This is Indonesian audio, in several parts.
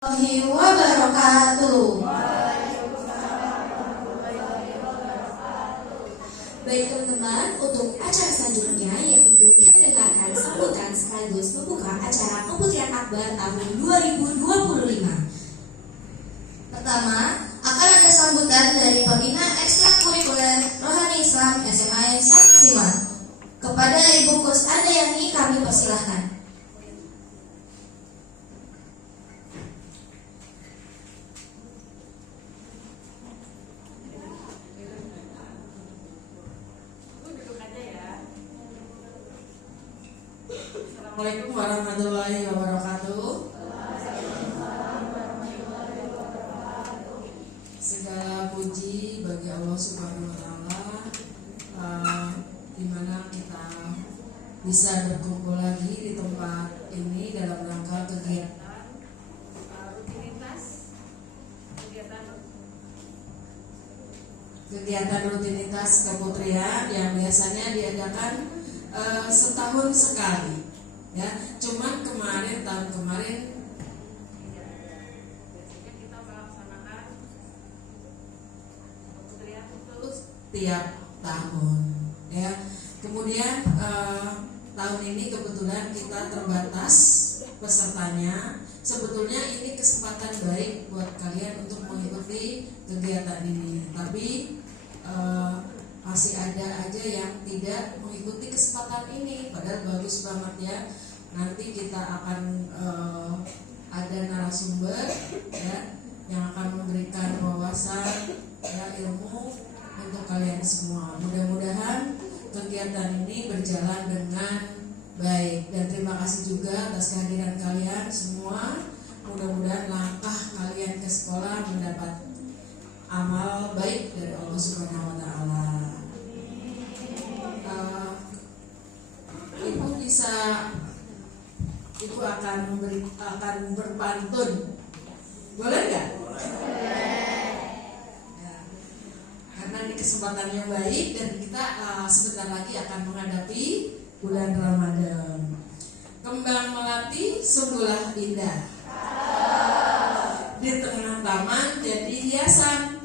Warahmatullahi wabarakatuh. Baik teman-teman, untuk acara selanjutnya yaitu kita dengarkan sambutan sekaligus membuka acara Keputrian Akbar tahun 2025. Pertama, akan ada sambutan dari pembina ekstrakurikuler Rohani Islam SMA Saksiwan. Kepada Ibu Kus Andayani kami persilahkan. Assalamualaikum warahmatullahi wabarakatuh. Segala puji bagi Allah Subhanahu wa Ta'ala, di mana kita bisa berkumpul lagi di tempat ini dalam rangka kegiatan rutinitas keputrian yang biasanya diadakan setahun sekali. Ya, cuman tahun kemarin biasanya kita melaksanakan keputrian itu tiap tahun. Ya, kemudian tahun ini kebetulan kita terbatas pesertanya. Sebetulnya ini kesempatan baik buat kalian untuk mengikuti kegiatan ini, tapi masih ada aja yang tidak mengikuti kesempatan ini. Padahal bagus banget ya. Nanti kita akan ada narasumber ya yang akan memberikan wawasan ya, ilmu untuk kalian semua. Mudah-mudahan kegiatan ini berjalan dengan baik, dan terima kasih juga atas kehadiran kalian semua. Mudah-mudahan langkah kalian ke sekolah mendapat amal baik dari Allah Subhanahu wa Ta'ala. Ibu akan berpantun, boleh nggak? Ya, karena ini kesempatan yang baik dan kita sebentar lagi akan menghadapi bulan Ramadan. Kembang melati sebelah indah, di tengah taman jadi hiasan.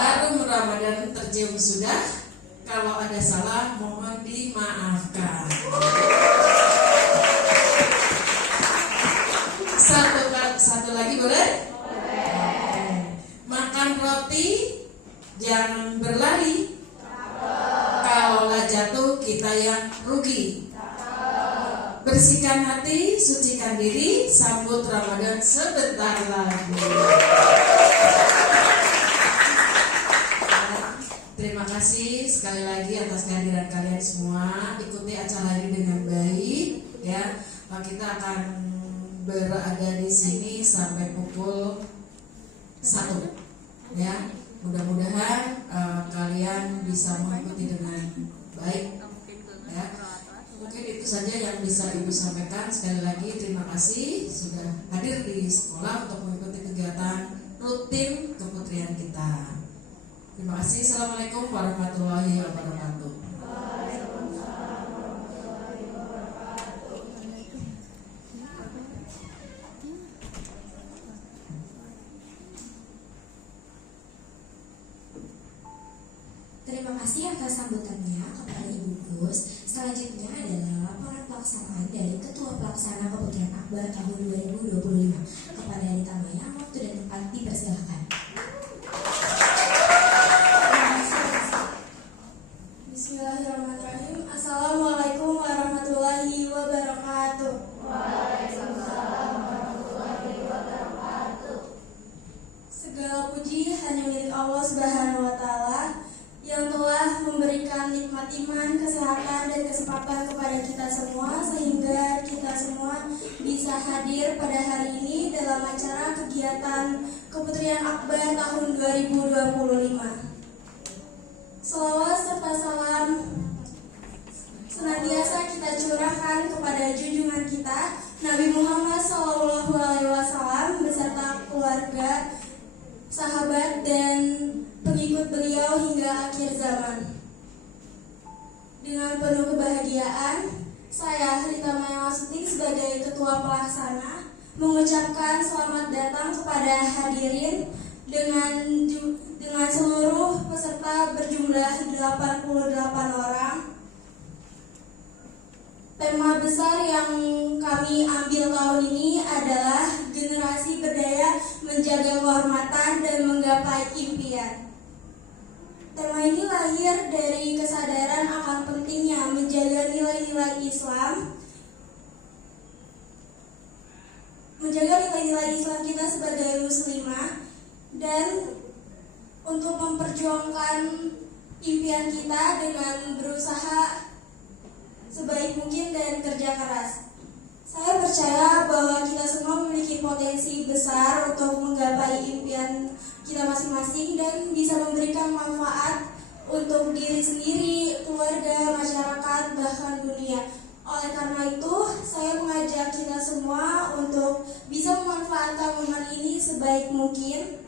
Harum Ramadan tercium sudah. Kalau ada salah mohon dimaafkan. Satu lagi boleh? Makan roti jangan berlari. Kalaulah jatuh kita yang rugi. Bersihkan hati, sucikan diri, sambut Ramadan sebentar lagi. Terima kasih sekali lagi atas kehadiran kalian semua. Ikuti acara ini dengan baik ya. Kita akan berada di sini sampai pukul 1 ya. Mudah-mudahan kalian bisa mengikuti dengan baik ya. Mungkin itu saja yang bisa Ibu sampaikan. Sekali lagi terima kasih sudah hadir di sekolah untuk mengikuti kegiatan rutin keputrian kita. Terima kasih. Assalamualaikum warahmatullahi wabarakatuh. Terima kasih atas sambutannya kepada Ibu Gus. Selanjutnya adalah laporan pelaksanaan dari Ketua Pelaksana Keputrian Akbar tahun 2025. Kepada Rita Maya, waktu dan tempat dipersilakan. Bismillahirrahmanirrahim. Assalamualaikum warahmatullahi wabarakatuh. Waalaikumsalam warahmatullahi wabarakatuh. Segala puji hanya milik Allah Subhanahu wa Ta'ala yang telah memberikan nikmat iman, kesehatan, dan kesempatan kepada kita semua, sehingga kita semua bisa hadir pada hari ini dalam acara kegiatan Keputrian Akbar tahun 2025. Selawat serta salam senantiasa kita curahkan kepada junjungan kita Nabi Muhammad SAW beserta keluarga, sahabat, dan pengikut beliau hingga akhir zaman. Dengan penuh kebahagiaan, saya Rita Maya Masuti sebagai Ketua Pelaksana mengucapkan selamat datang kepada hadirin dengan seluruh peserta berjumlah 88 orang. Tema besar yang kami ambil tahun ini adalah generasi berdaya menjaga kehormatan dan menggapai impian. Tema ini lahir dari kesadaran akan pentingnya menjaga nilai-nilai Islam, kita sebagai muslimah, dan untuk memperjuangkan impian kita dengan berusaha sebaik mungkin dan kerja keras. Saya percaya bahwa kita semua memiliki potensi besar untuk menggapai impian kita masing-masing dan bisa memberikan manfaat untuk diri sendiri, keluarga, masyarakat, bahkan dunia. Oleh karena itu, saya mengajak kita semua untuk bisa memanfaatkan momen ini sebaik mungkin.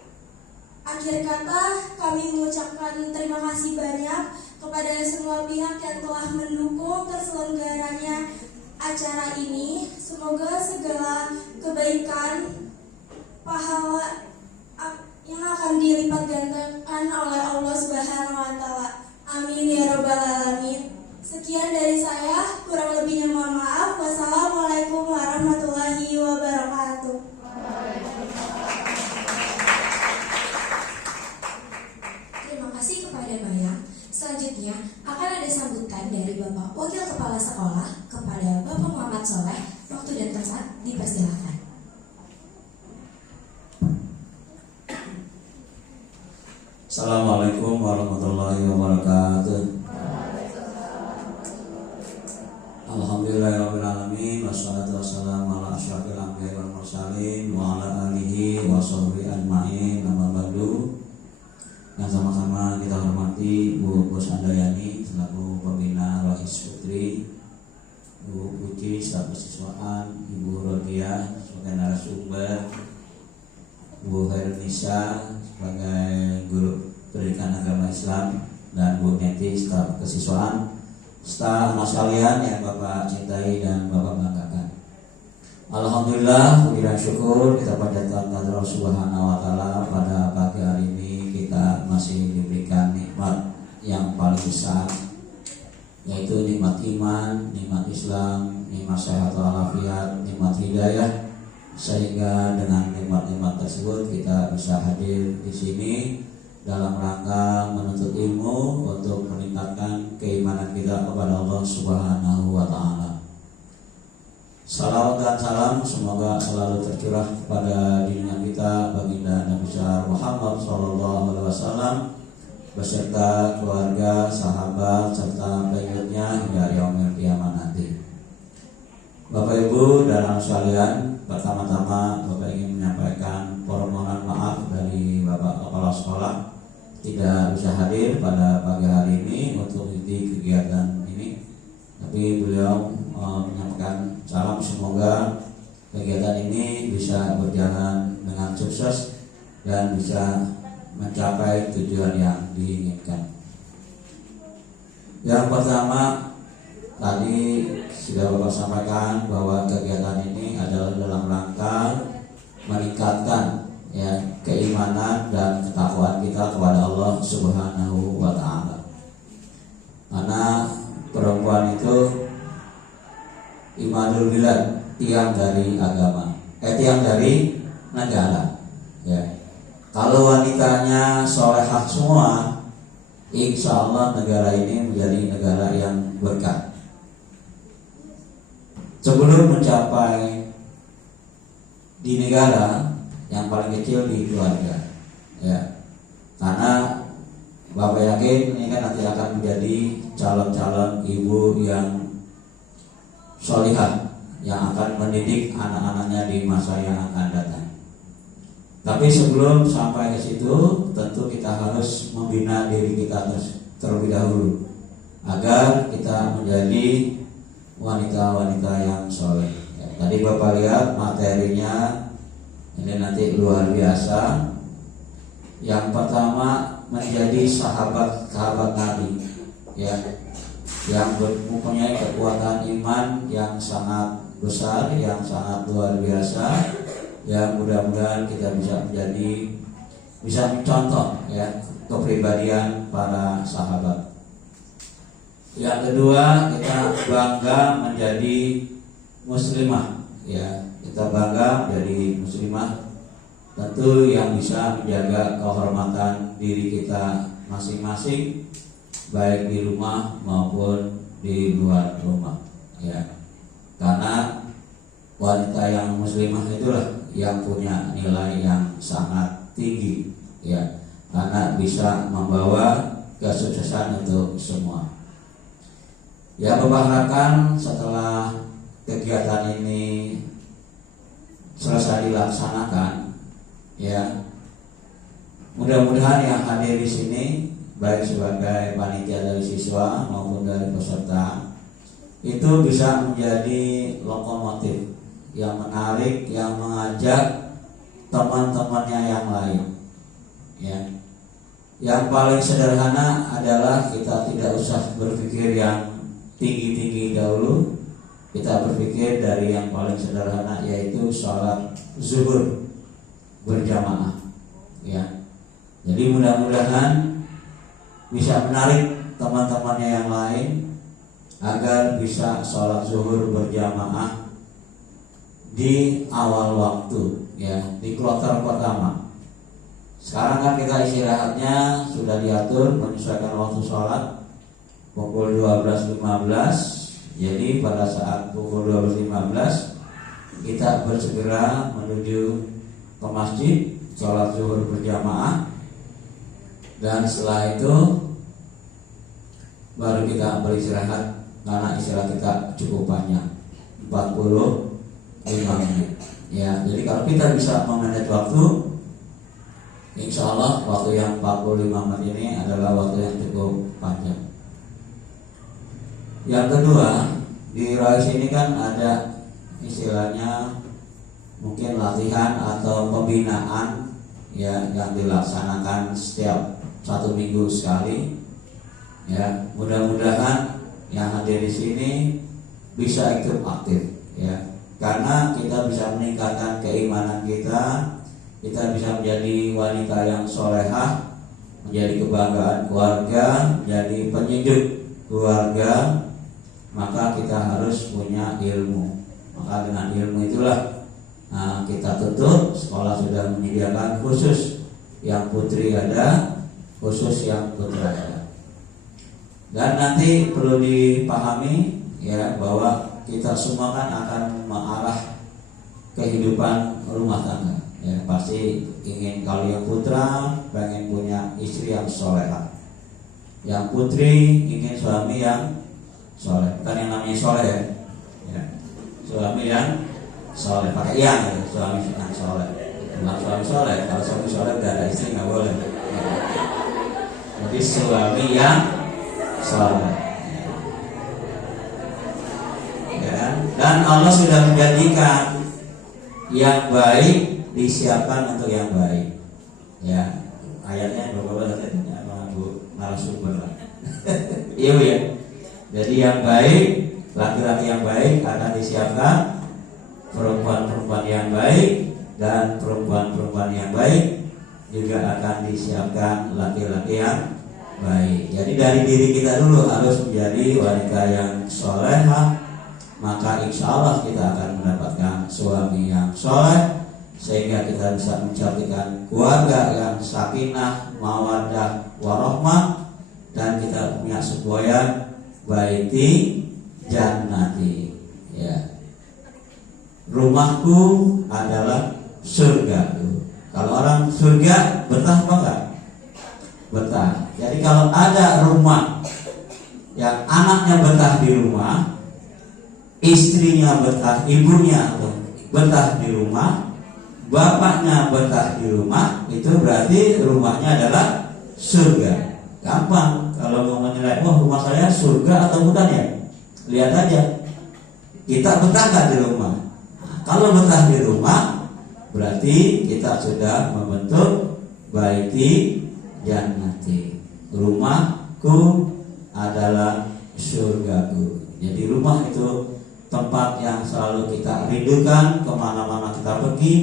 Akhir kata, kami mengucapkan terima kasih banyak kepada semua pihak yang telah mendukung terselenggaranya acara ini. Semoga segala kebaikan, pahala yang akan dilipat gandakan oleh Allah Subhanahu wa Ta'ala. Amin ya Rabbal Alamin. Sekian dari saya, kurang lebihnya mohon maaf. Wassalamualaikum warahmatullahi wabarakatuh. Terima kasih kepada Mayang. Selanjutnya akan ada sambutan dari Bapak Wakil Kepala Sekolah kepada Bapak Muhammad Soleh. Waktu dan tempat dipersilakan. Assalamualaikum warahmatullahi wabarakatuh. Alhamdulillahirrahmanirrahim. Wassalatu wassalamu ala asyrafil anbiya'i wal mursalin wa ala alihi wa sahbihi ajma'in. Amma ba'du. Yang sama-sama kita hormati Bu Bos Andayani selaku pembina Rohis Putri, Bu Puji staf kesiswaan, Ibu Rodia sebagai narasumber, Bu Hairunisa sebagai guru pendidikan agama Islam, dan Bu Neti staf kesiswaan, staf anak sekalian yang Bapak cintai dan Bapak banggakan. Alhamdulillah, puji dan syukur kita panjatkan kepada Allah Subhanahu wa Ta'ala. Pada pagi hari ini kita masih diberikan nikmat yang paling besar, yaitu nikmat iman, nikmat Islam, nikmat sehat walafiat, nikmat hidayah. Sehingga dengan nikmat-nikmat tersebut kita bisa hadir di sini dalam rangka menuntut ilmu untuk meningkatkan keimanan kita kepada Allah Subhanahu wa Ta'ala. Salawat dan salam semoga selalu tercurah kepada junjungan kita baginda Nabi besar Muhammad SAW beserta keluarga, sahabat serta pengikutnya hingga yaumil qiyamah nanti. Bapak Ibu dan anak sekalian, pertama-tama Bapak ingin menyampaikan permohonan maaf dari Bapak Kepala Sekolah tidak bisa hadir pada pagi hari ini untuk mengikuti kegiatan ini. Tapi beliau menyampaikan salam semoga kegiatan ini bisa berjalan dengan sukses dan bisa mencapai tujuan yang diinginkan. Yang pertama, tadi sudah Bapak sampaikan bahwa kegiatan ini adalah dalam rangka meningkatkan keimanan dan ketakwaan kita kepada Allah Subhanahu wa Ta'ala. Karena perempuan itu imadul bilad, tiang dari agama, tiang dari negara. Kalau wanitanya solehah semua, insya Allah negara ini menjadi negara yang berkah. Sebelum mencapai di negara, yang paling kecil di keluarga, karena Bapak yakin ini kan nanti akan menjadi calon-calon ibu yang solihah yang akan mendidik anak-anaknya di masa yang akan datang. Tapi sebelum sampai ke situ, tentu kita harus membina diri kita terlebih dahulu agar kita menjadi wanita-wanita yang soleh. Tadi Bapak lihat materinya ini nanti luar biasa. Yang pertama, menjadi sahabat Nabi, yang mempunyai kekuatan iman yang sangat besar, yang sangat luar biasa, Ya, mudah-mudahan kita bisa mencontoh ya kepribadian para sahabat. Yang kedua, kita bangga menjadi muslimah ya. Kita bangga menjadi muslimah, tentu yang bisa menjaga kehormatan diri kita masing-masing, baik di rumah maupun di luar rumah ya. Karena wanita yang muslimah itulah yang punya nilai yang sangat tinggi ya, karena bisa membawa kesuksesan untuk semua. Ya, Bapak harapkan setelah kegiatan ini selesai dilaksanakan ya, mudah-mudahan yang hadir di sini baik sebagai panitia dari siswa maupun dari peserta itu bisa menjadi lokomotif yang menarik, yang mengajak teman-temannya yang lain ya. Yang paling sederhana adalah kita tidak usah berpikir yang tinggi-tinggi dahulu. Kita berpikir dari yang paling sederhana, yaitu sholat zuhur berjamaah ya. Jadi mudah-mudahan bisa menarik teman-temannya yang lain agar bisa sholat zuhur berjamaah di awal waktu ya, di kloter pertama. Sekarang kan kita istirahatnya sudah diatur menyesuaikan waktu sholat pukul 12.15. Jadi pada saat pukul 12.15 kita bersegera menuju ke masjid, sholat zuhur berjamaah, dan setelah itu baru kita beristirahat, karena istirahat kita cukup panjang, 45 menit ya. Jadi kalau kita bisa memanage waktu, insya Allah waktu yang 45 menit ini adalah waktu yang cukup panjang. Yang kedua, di RAIS ini kan ada istilahnya mungkin latihan atau pembinaan ya, yang dilaksanakan setiap 1 minggu sekali ya. Mudah-mudahan yang hadir di sini bisa ikut aktif ya, karena kita bisa meningkatkan keimanan kita bisa menjadi wanita yang solehah, menjadi kebanggaan keluarga, menjadi penyejuk keluarga. Maka kita harus punya ilmu. Maka dengan ilmu itulah kita tutup. Sekolah sudah menyediakan khusus yang putri ada, khusus yang putra ada. Dan nanti perlu dipahami ya, bahwa kita semua kan akan mengarah kehidupan rumah tangga ya. Pasti ingin, kalau yang putra pengen punya istri yang solehah, yang putri ingin suami yang soleh. Bukan yang namanya soleh ya, suami yang soleh pakai yang ya, suami yang soleh, bukan suami soleh. Kalau suami soleh udah ada istri nggak boleh ya. Jadi suami yang soleh ya. Dan Allah sudah menjadikan yang baik disiapkan untuk yang baik ya. Ayatnya bapak-bapak tanya sama Bu narasumber lah. Iya ya. Jadi yang baik, laki-laki yang baik akan disiapkan, perempuan-perempuan yang baik, dan perempuan-perempuan yang baik juga akan disiapkan laki-laki yang baik. Jadi dari diri kita dulu harus menjadi wanita yang solehah, maka insya Allah kita akan mendapatkan suami yang soleh, sehingga kita bisa menjadikan keluarga yang sakinah, mawaddah, warahmah, dan kita punya semboyan baiti jannati ya. Rumahku adalah surgaku. Kalau orang surga betah apa enggak? Betah. Jadi kalau ada rumah yang anaknya betah di rumah, istrinya betah, ibunya betah di rumah, bapaknya betah di rumah, itu berarti rumahnya adalah surga. Gampang kalau mau menilai, wah rumah saya surga atau bukan ya. Lihat aja, kita betah nggak di rumah. Nah, kalau betah di rumah, berarti kita sudah membentuk baiti jannati. Rumahku adalah surgaku. Jadi rumah itu tempat yang selalu kita rindukan, kemana-mana kita pergi,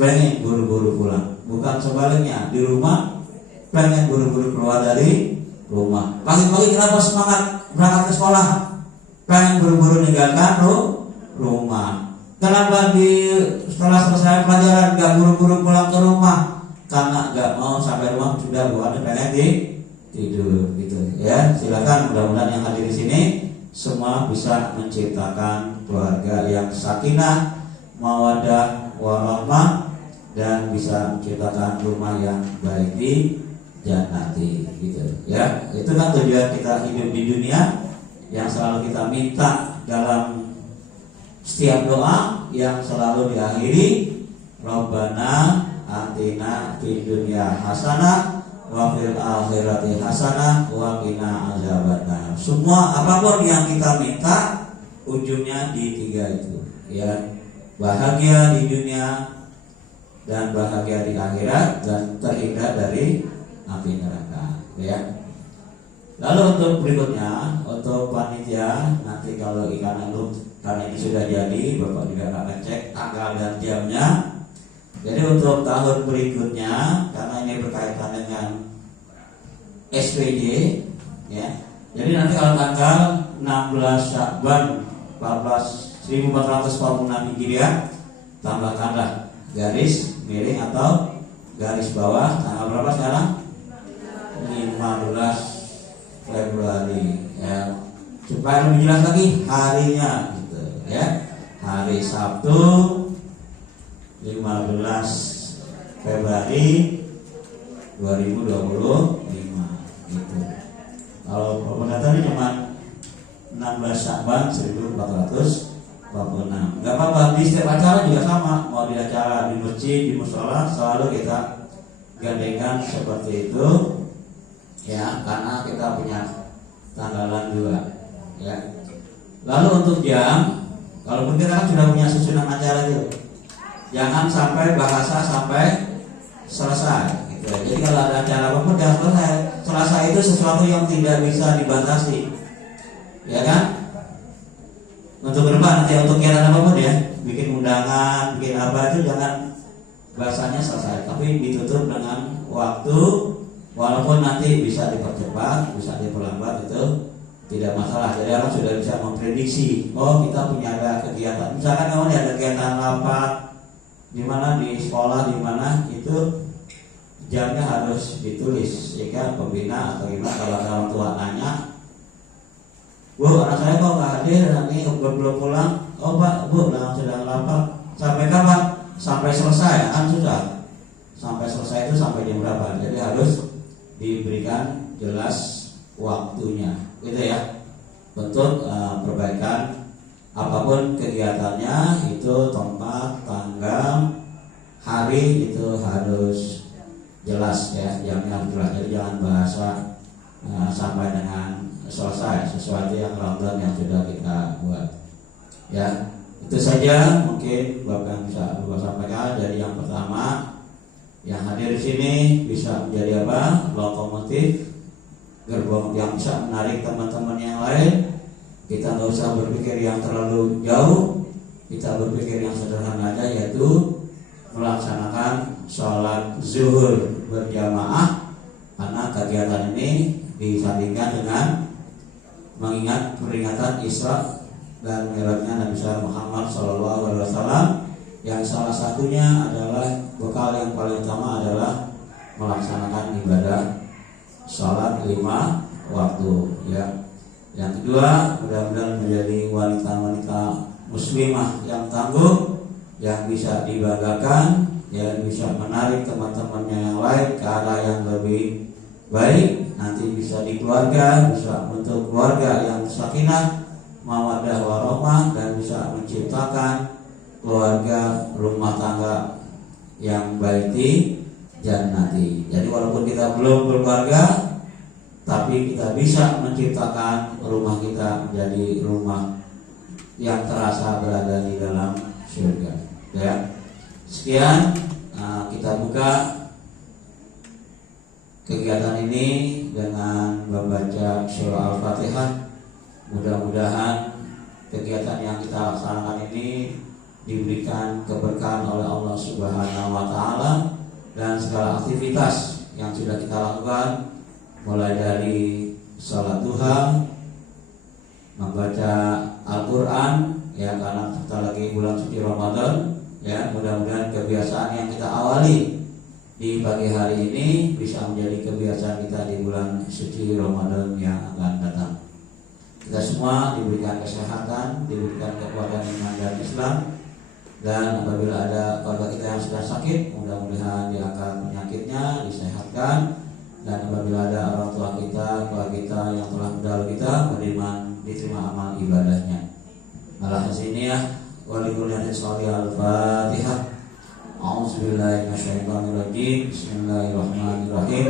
pengen buru-buru pulang, bukan sebaliknya di rumah pengen buru-buru keluar dari rumah. Pagi-pagi kenapa semangat berangkat ke sekolah, pengen buru-buru meninggalkan rumah. Kenapa setelah selesai pelajaran gak buru-buru pulang ke rumah? Karena gak mau sampai rumah sudah buat pengen tidur gitu ya. Silakan, mudah-mudahan yang hadir di sini semua bisa menciptakan keluarga yang sakinah, mawaddah, warahmah, dan bisa menciptakan rumah yang baik di jannati gitu ya. Itu kan tujuan kita hidup di dunia, yang selalu kita minta dalam setiap doa, yang selalu diakhiri Rabbana atina fid dunya hasanah wa fil akhirati hasanah wa qina azabannar. Semua apapun yang kita minta ujungnya di tiga itu ya. Bahagia di dunia dan bahagia di akhirat dan terhindar dari api neraka ya. Lalu untuk berikutnya, untuk panitia nanti kalau ikan lu karena ini sudah jadi, Bapak juga akan cek tanggal dan jamnya. Jadi untuk tahun berikutnya, karena ini berkaitan dengan SPJ ya. Jadi nanti kalau tanggal 16 Sya'ban 1446 Hijriah, tambahkanlah garis miring atau garis bawah tanggal berapa sekarang? 15 Februari ya. Supaya lebih jelas lagi harinya gitu ya. Hari Sabtu 15 Februari 2025 gitu. Kalau pemenangannya cuma 16 Sya'ban 1446. Gak apa-apa, di setiap acara juga sama. Mau di acara di masjid, di musola, selalu kita gandengan seperti itu ya, karena kita punya tanggalan juga ya. Lalu untuk jam, kalaupun kita kan sudah punya susunan acara itu, jangan sampai bahasa sampai selesai gitu. Jadi kalau ada acara apapun jangan selesai. Selesai itu sesuatu yang tidak bisa dibatasi ya kan. Untuk ke depan nanti untuk kegiatan apapun ya, bikin undangan, bikin apa itu jangan bahasanya selesai, tapi ditutup dengan waktu. Walaupun nanti bisa dipercepat, bisa diperlambat, itu tidak masalah. Jadi orang sudah bisa memprediksi, oh kita punya ada kegiatan. Misalkan kamu ada kegiatan rapat di mana di sekolah, di mana itu jamnya harus ditulis sehingga pembina atau gimana kalau ada orang tua nanya, Bu, anak saya kok nggak hadir, nanti belum pulang. Oh Pak, Bu, sedang rapat. Sampai kapan? Sampai selesai, kan sudah. Sampai selesai itu sampai jam berapa? Jadi harus diberikan jelas waktunya, gitu ya. Untuk perbaikan apapun kegiatannya, itu tempat, tanggal, hari itu harus jelas ya, jamnya harus jelas. Jadi jangan bahasa sampai dengan selesai sesuatu yang random yang sudah kita buat ya. Itu saja mungkin Bapak yang bisa Bapak sampaikan. Jadi yang pertama, yang hadir di sini bisa menjadi apa? Lokomotif, gerbong yang bisa menarik teman-teman yang lain. Kita nggak usah berpikir yang terlalu jauh, kita berpikir yang sederhana aja, yaitu melaksanakan sholat zuhur berjamaah. Karena kegiatan ini disandingkan dengan mengingat peringatan Isra dan Mi'rajnya Nabi Muhammad SAW, yang salah satunya adalah bekal yang paling utama adalah melaksanakan ibadah sholat 5 waktu ya. Yang kedua, mudah-mudahan menjadi wanita-wanita muslimah yang tangguh, yang bisa dibanggakan, yang bisa menarik teman-temannya yang lain ke arah yang lebih baik. Nanti bisa di keluarga, bisa untuk keluarga yang sakinah, mawaddah warahmah, dan bisa menciptakan keluarga rumah tangga yang baik di jannati. Jadi walaupun kita belum berkeluarga, tapi kita bisa menciptakan rumah kita menjadi rumah yang terasa berada di dalam surga ya. Sekian kita buka kegiatan ini dengan membaca surah Al-Fatihah. Mudah-mudahan kegiatan yang kita laksanakan ini diberikan keberkahan oleh Allah Subhanahu wa taala, dan segala aktivitas yang sudah kita lakukan mulai dari sholat duha, membaca Al-Quran ya, karena kita lagi bulan suci Ramadan ya, mudah-mudahan kebiasaan yang kita awali di pagi hari ini bisa menjadi kebiasaan kita di bulan suci Ramadan yang akan datang. Kita semua diberikan kesehatan, diberikan kekuatan iman dan Islam, dan apabila ada keluarga kita yang sudah sakit, mudah-mudahan diangkat penyakitnya, disehatkan, dan apabila ada orang tua kita, keluarga kita yang telah mendahului kita, beriman, diterima amal ibadahnya. Alhamdulillah, walikulillahi sholihal Fatihah. A'udzubillahi minasyaitonirrajim. Bismillahirrahmanirrahim.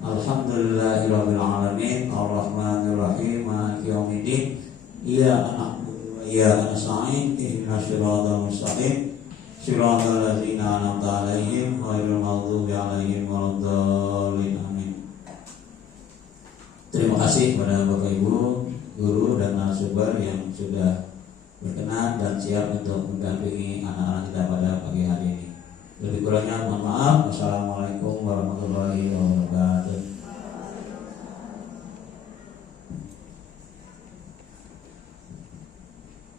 Alhamdulillahirabbil alamin, arrahmanirrahim, maliki yaumiddin. Iyyaka na'budu wa iyyaka nasta'in. Ihdinas siratal mustaqim. Shiratal ladzina an'amta 'alaihim ghairil maghdubi 'alaihim waladdallin. Amin. Terima kasih kepada Bapak Ibu, guru dan narasumber yang sudah berkenan dan siap untuk mendampingi anak-anak kita pada pagi hari ini. Lebih kurangnya mohon maaf. Wassalamualaikum warahmatullahi wabarakatuh.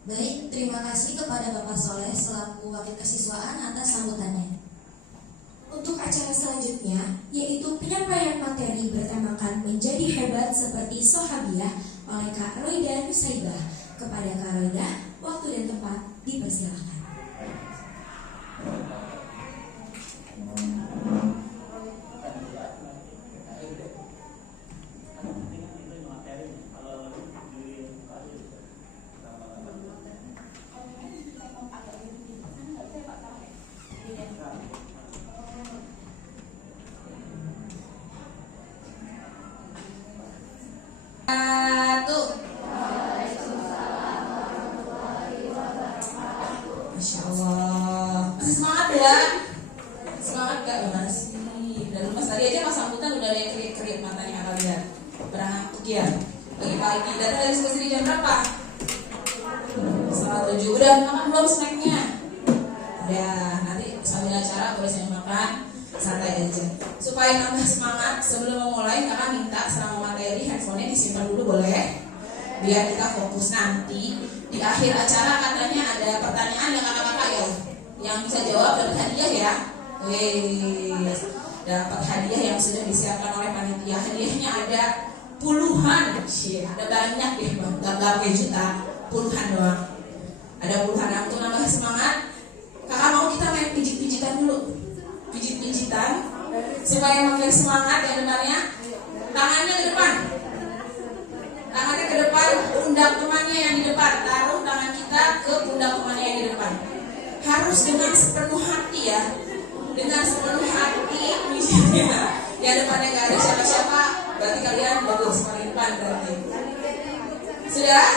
Baik, terima kasih kepada Bapak Soleh selaku wakil kesiswaan atas sambutannya. Untuk acara selanjutnya, yaitu penyampaian materi bertemakan menjadi hebat seperti Sohabiah oleh Kak Roida Nusaibah. Kepada Kak Roida, waktu dan tempat dipersilakan. Masya Allah, semangat ya, semangat gak masih. Dan Mas tadi aja pas sambutan udah ada yang kriuk-kriuk matanya kak lihat. Berangkat ya, pagi-pagi. Datang dari sini jam berapa? 7:30. Udah makan belum snacknya? Udah, nanti sambil acara boleh saya makan, santai aja. Supaya nambah semangat sebelum memulai, kakak minta selama materi handphonenya disimpan dulu boleh, biar kita fokus. Nanti di akhir acara katanya ada pertanyaan yang kakak-kakak ya, yang bisa jawab dapat hadiah ya. Dapat hadiah yang sudah disiapkan oleh panitia. Hadiahnya ada puluhan, ada banyak deh bang, gak juta, puluhan doang. Ada puluhan. Nah, untuk nambah semangat, kakak mau kita main pijit-pijitan dulu, pijit-pijitan supaya makin semangat. Yang depannya tangannya ke depan, tangannya ke depan, pundak temannya yang di depan. Taruh tangan kita ke pundak temannya yang di depan. Harus dengan sepenuh hati ya, dengan sepenuh hati pijitnya. Yang depannya gak ada siapa-siapa, berarti kalian bagus, paling depan berarti. Sudah?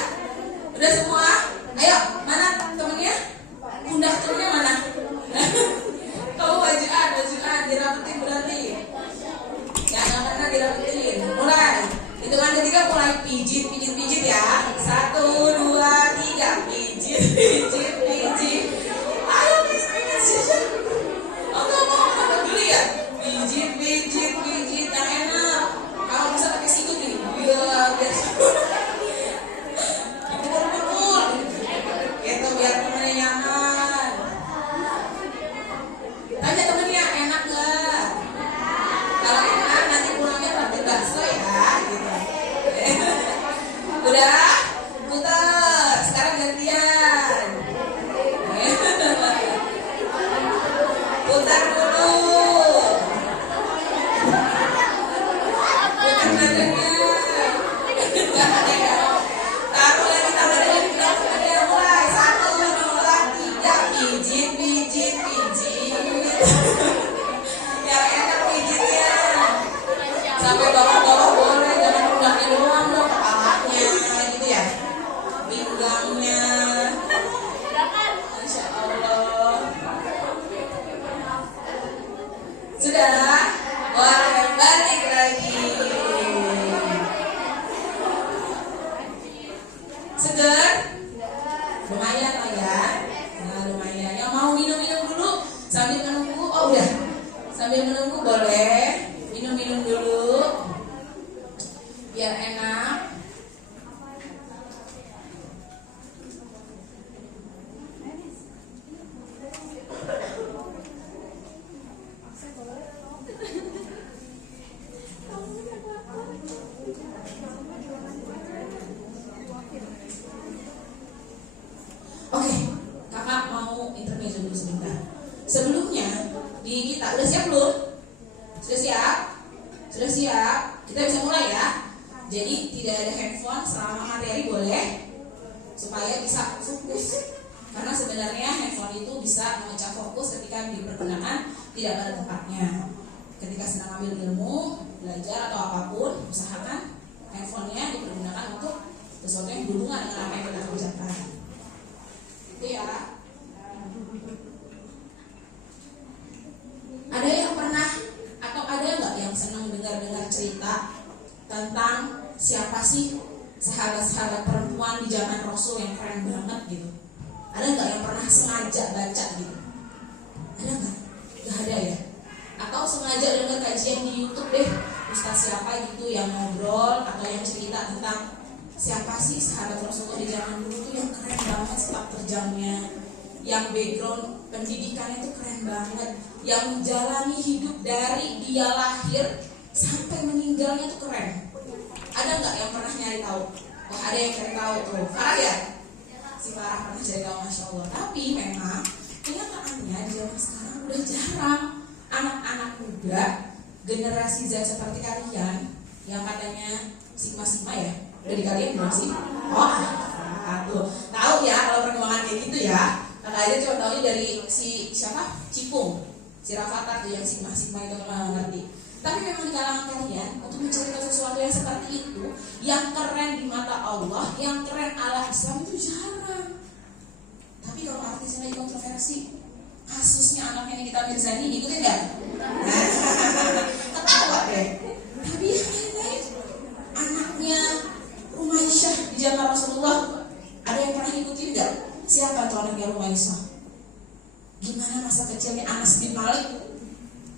Udah semua? Ayo, mana temennya? Pundak temennya mana? Kamu bajuan, dirapetin berarti. Yang mana dirapetin? Mulai. Hitungan ketiga mulai pijit ya. 1, 2, 3. Pijit. Ayo pijit. Oh nggak mau makan dulu ya? Pijit yang enak. Kalau bisa pakai siku nih. Biar dipukul. Gitu biar Sambil menunggu, oh udah. Sambil menunggu boleh minum-minum dulu biar enak. Oke, kakak mau intermezzo dulu sebentar. Sebelumnya di kita udah siap belum? Sudah siap? Sudah siap? Kita bisa mulai ya. Jadi tidak ada handphone selama materi boleh, supaya bisa fokus. Karena sebenarnya handphone itu bisa memecah fokus ketika dipergunakan tidak pada tempatnya. Ketika sedang ambil ilmu, belajar atau apapun, usahakan handphonenya dipergunakan untuk sesuatu yang berhubungan dengan apa yang kita kerjakan. Itu ya. Ada yang pernah atau ada nggak yang senang dengar cerita tentang siapa sih sahabat-sahabat perempuan di zaman Rasul yang keren banget gitu? Ada nggak yang pernah sengaja baca gitu? Ada nggak? Nggak ada ya? Atau sengaja dengar kajian di YouTube deh, ustaz siapa gitu yang ngobrol atau yang cerita tentang siapa sih sahabat Rasulullah di zaman dulu tuh yang keren banget sepak terjangnya, yang background pendidikannya tuh keren banget, yang menjalani hidup dari dia lahir sampai meninggalnya tuh keren. Ada nggak yang pernah nyari tahu? Wah, ada yang cari tahu tuh. Farah ya? Si Farah pernah cari tahu, masya Allah. Tapi memang kenyataannya di zaman sekarang udah jarang anak-anak muda generasi Z seperti kalian yang katanya sigma ya. Udah di kalian belum sih? Oh, tuh. Tahu ya kalau perkembangan kayak gitu ya. Kakak aja cuma tahunya dari si siapa? Cipung, si Rafathar tuh yang sigma itu nggak ngerti. Tapi memang di kalangan kalian untuk mencari sesuatu yang seperti itu, yang keren di mata Allah, yang keren ala Islam itu jarang. Tapi kalau artisnya lagi kontroversi, kasusnya anaknya Nikita Mirzani, ikutin nggak? Ketawa deh. Tapi yang lain, anaknya Rumaisyah di zaman Rasulullah, ada yang pernah ikutin nggak? Siapa tuh anaknya Rumaisyah? Gimana masa kecilnya Anas bin Malik,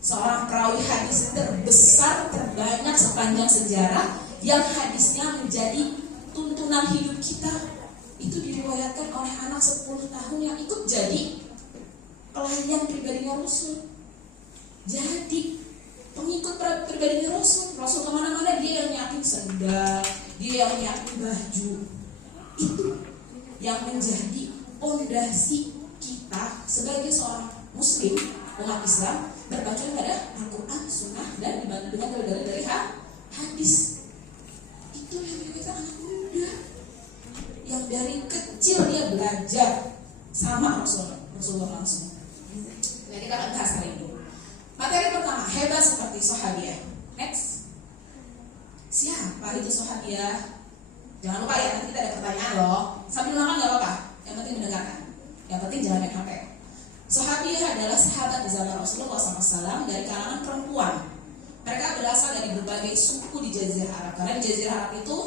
seorang perawi hadis terbesar terbanyak sepanjang sejarah, yang hadisnya menjadi tuntunan hidup kita. Itu diriwayatkan oleh anak 10 tahun yang ikut jadi pelayan pribadinya Rasul. Jadi pengikut pribadinya Rasul. Rasul kemana-mana dia yang nyiapin sendal, dia yang nyiapin baju. Itu yang menjadi pondasi kita sebagai seorang Muslim, umat Islam, berpacu pada Al-Quran, Sunnah, dan dibantu dengan dalil dari hadis. Itu yang dikatakan anak muda yang dari kecil dia belajar sama Rasulullah langsung. Jadi kita akan bahas hari ini. Materi pertama, hebat seperti sahabiah. Next. Siapa itu sahabiah? Jangan lupa ya, nanti kita ada pertanyaan loh. Sambil makan gak apa-apa, yang penting mendengarkan. Yang penting jangan main HP. Sahabiah adalah sahabat di zaman Rasulullah SAW dari kalangan perempuan. Mereka berasal dari berbagai suku di Jazirah Arab. Karena di Jazirah Arab itu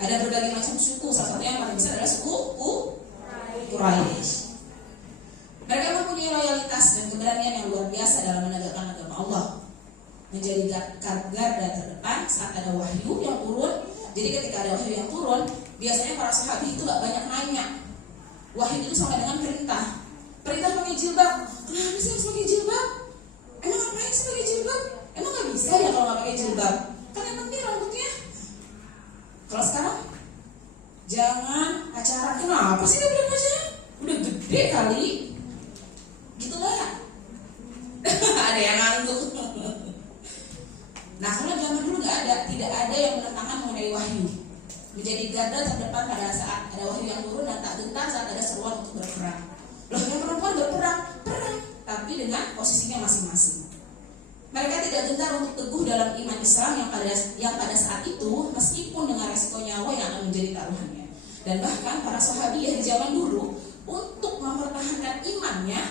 ada berbagai macam suku. Salah satunya yang paling besar adalah suku Quraisy. Mereka mempunyai loyalitas dan keberanian yang luar biasa dalam menegakkan agama Allah. Menjadi garda terdepan saat ada wahyu yang turun. Jadi ketika ada wahyu yang turun, biasanya para sahabi itu gak banyak nanya. Wahyu itu sampai dengan perintah pakai jilbab. Kenapa sih harus pakai jilbab? Emang ngapain sih pakai jilbab? Emang gak bisa ya kalau gak pakai jilbab? Kan yang penting rambutnya. Kalau sekarang jangan pacaran. Kenapa sih gak boleh pacaran? Udah gede kali. Gitu gak? Ada yang ngantuk. Nah, kalau zaman dulu tidak ada yang menentangkan mengenai wahyu. Menjadi garda terdepan pada saat ada wahyu yang turun dan tak gentar saat ada seruan untuk berperang. Loh, yang perempuan berperang, tapi dengan posisinya masing-masing. Mereka tidak gentar untuk teguh dalam iman Islam yang pada saat itu, meskipun dengan resiko nyawa yang akan menjadi taruhannya. Dan bahkan para sahabiah di zaman dulu, untuk mempertahankan imannya,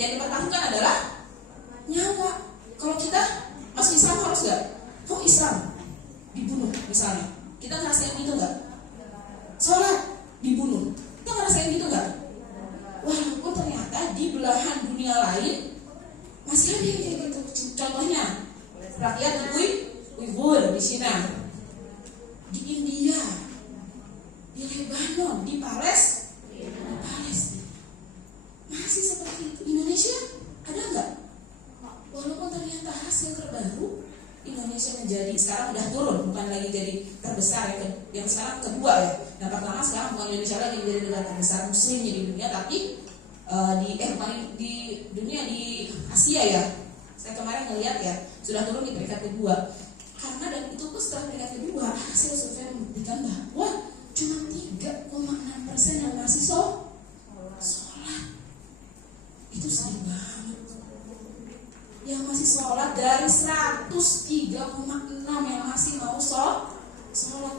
yang dipertahankan adalah nyawa. Kalau kita masuk Islam harus gak? Kok Islam dibunuh misalnya? Kita ngerasain gitu gak? Sholat dibunuh, kita ngerasain gitu gak? Walaupun ternyata di belahan dunia lain Masih ada yang kayak gitu. Contohnya rakyat Uighur di Cina, di India, di Lebanon, di Palestina. Masih seperti itu. Indonesia ada nggak? Walaupun ternyata hasil terbaru Indonesia menjadi sekarang udah turun, bukan lagi jadi terbesar yang sekarang kedua ya. Yang pertama sekarang bukan Indonesia lagi menjadi negara terbesar muslimnya di dunia, tapi di dunia di Asia ya. Saya kemarin ngeliat ya sudah turun di peringkat kedua. Karena dan itu pun setelah peringkat kedua hasil survei membuktikan bahwa cuma 3,6% yang masih sholat. Itu sedih banget. Yang masih sholat dari 103,6 yang masih mau sholat.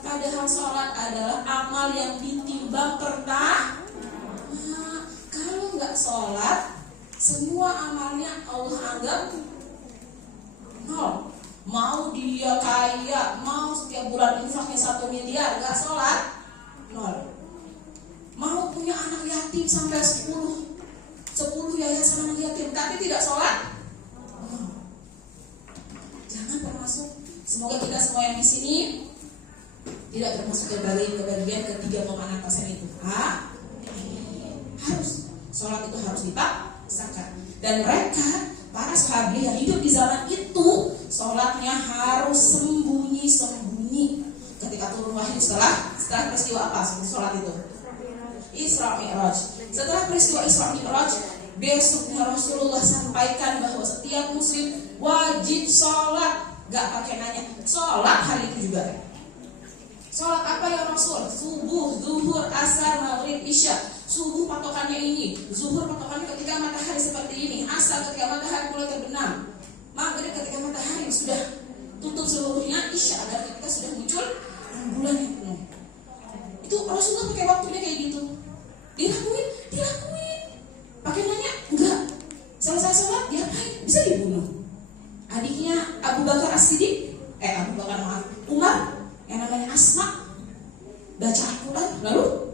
Padahal sholat adalah amal yang ditimbang pertama. Kalau nggak sholat, semua amalnya Allah anggap nol. Mau dia kaya, mau setiap bulan infaknya 1 miliar, nggak sholat, nol. Mau punya anak yatim sampai 10 yayasan anak yatim, tapi tidak sholat, nol. Jangan termasuk. Semoga kita semua yang di sini tidak termasuk ke bagian ke 3,6% itu. Harus sholat itu harus dipaksakan. Dan mereka para sahabat yang hidup di zaman itu sholatnya harus sembunyi-sembunyi. Ketika turun wahyu setelah peristiwa apa? Sholat itu Isra Mi'raj. Setelah peristiwa Isra Mi'raj, besoknya Rasulullah sampaikan bahwa setiap muslim wajib sholat. Gak pakai nanya, sholat hari itu juga. Sholat apa ya Rasul? Subuh, zuhur, asar, maghrib, isya. Subuh patokannya ini, zuhur patokannya ketika matahari seperti ini, asar ketika matahari mulai terbenam, maghrib ketika matahari sudah tutup seluruhnya, isya adalah ketika sudah muncul bulan yang penuh. Itu Rasulullah pakai waktunya kayak gitu. Dilakuin. Pakai nanya? Enggak. Selesai sholat, diapain? Bisa dibunuh. Adiknya Abu Bakar As-Siddiq, Umar, yang namanya Asma, baca Al-Quran, lalu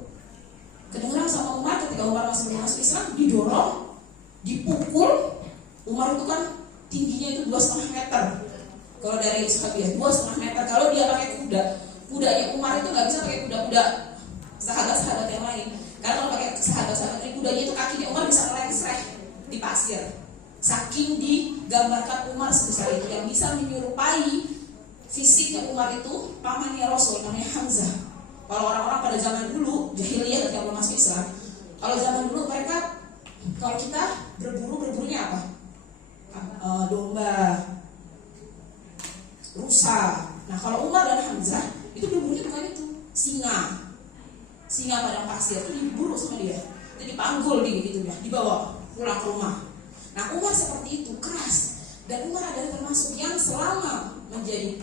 kedengeran sama Umar ketika Umar masih belum masuk Islam, didorong, dipukul. Umar itu kan tingginya itu 2,5 meter. Kalau dari sahabat 2,5 meter. Kalau dia pakai kudanya Umar itu nggak bisa pakai kuda sahabat yang lain. Karena kalau pakai sahabat ini kudanya itu kakinya Umar bisa melengsreh di pasir. Saking digambarkan Umar sebesar itu, yang bisa menyerupai fisiknya Umar itu pamannya Rasul namanya Hamzah. Kalau orang-orang pada zaman dulu jahiliyah ketika belum masuk Islam, kalau zaman dulu mereka, kalau kita berburunya apa? Domba, rusa. Nah kalau Umar dan Hamzah itu berburunya bukan itu, singa padang pasir itu diburu sama dia, itu dipanggul gitu ya, dibawa pulang ke rumah. Nah Umar seperti itu, keras. Dan Umar adalah termasuk yang selama menjadi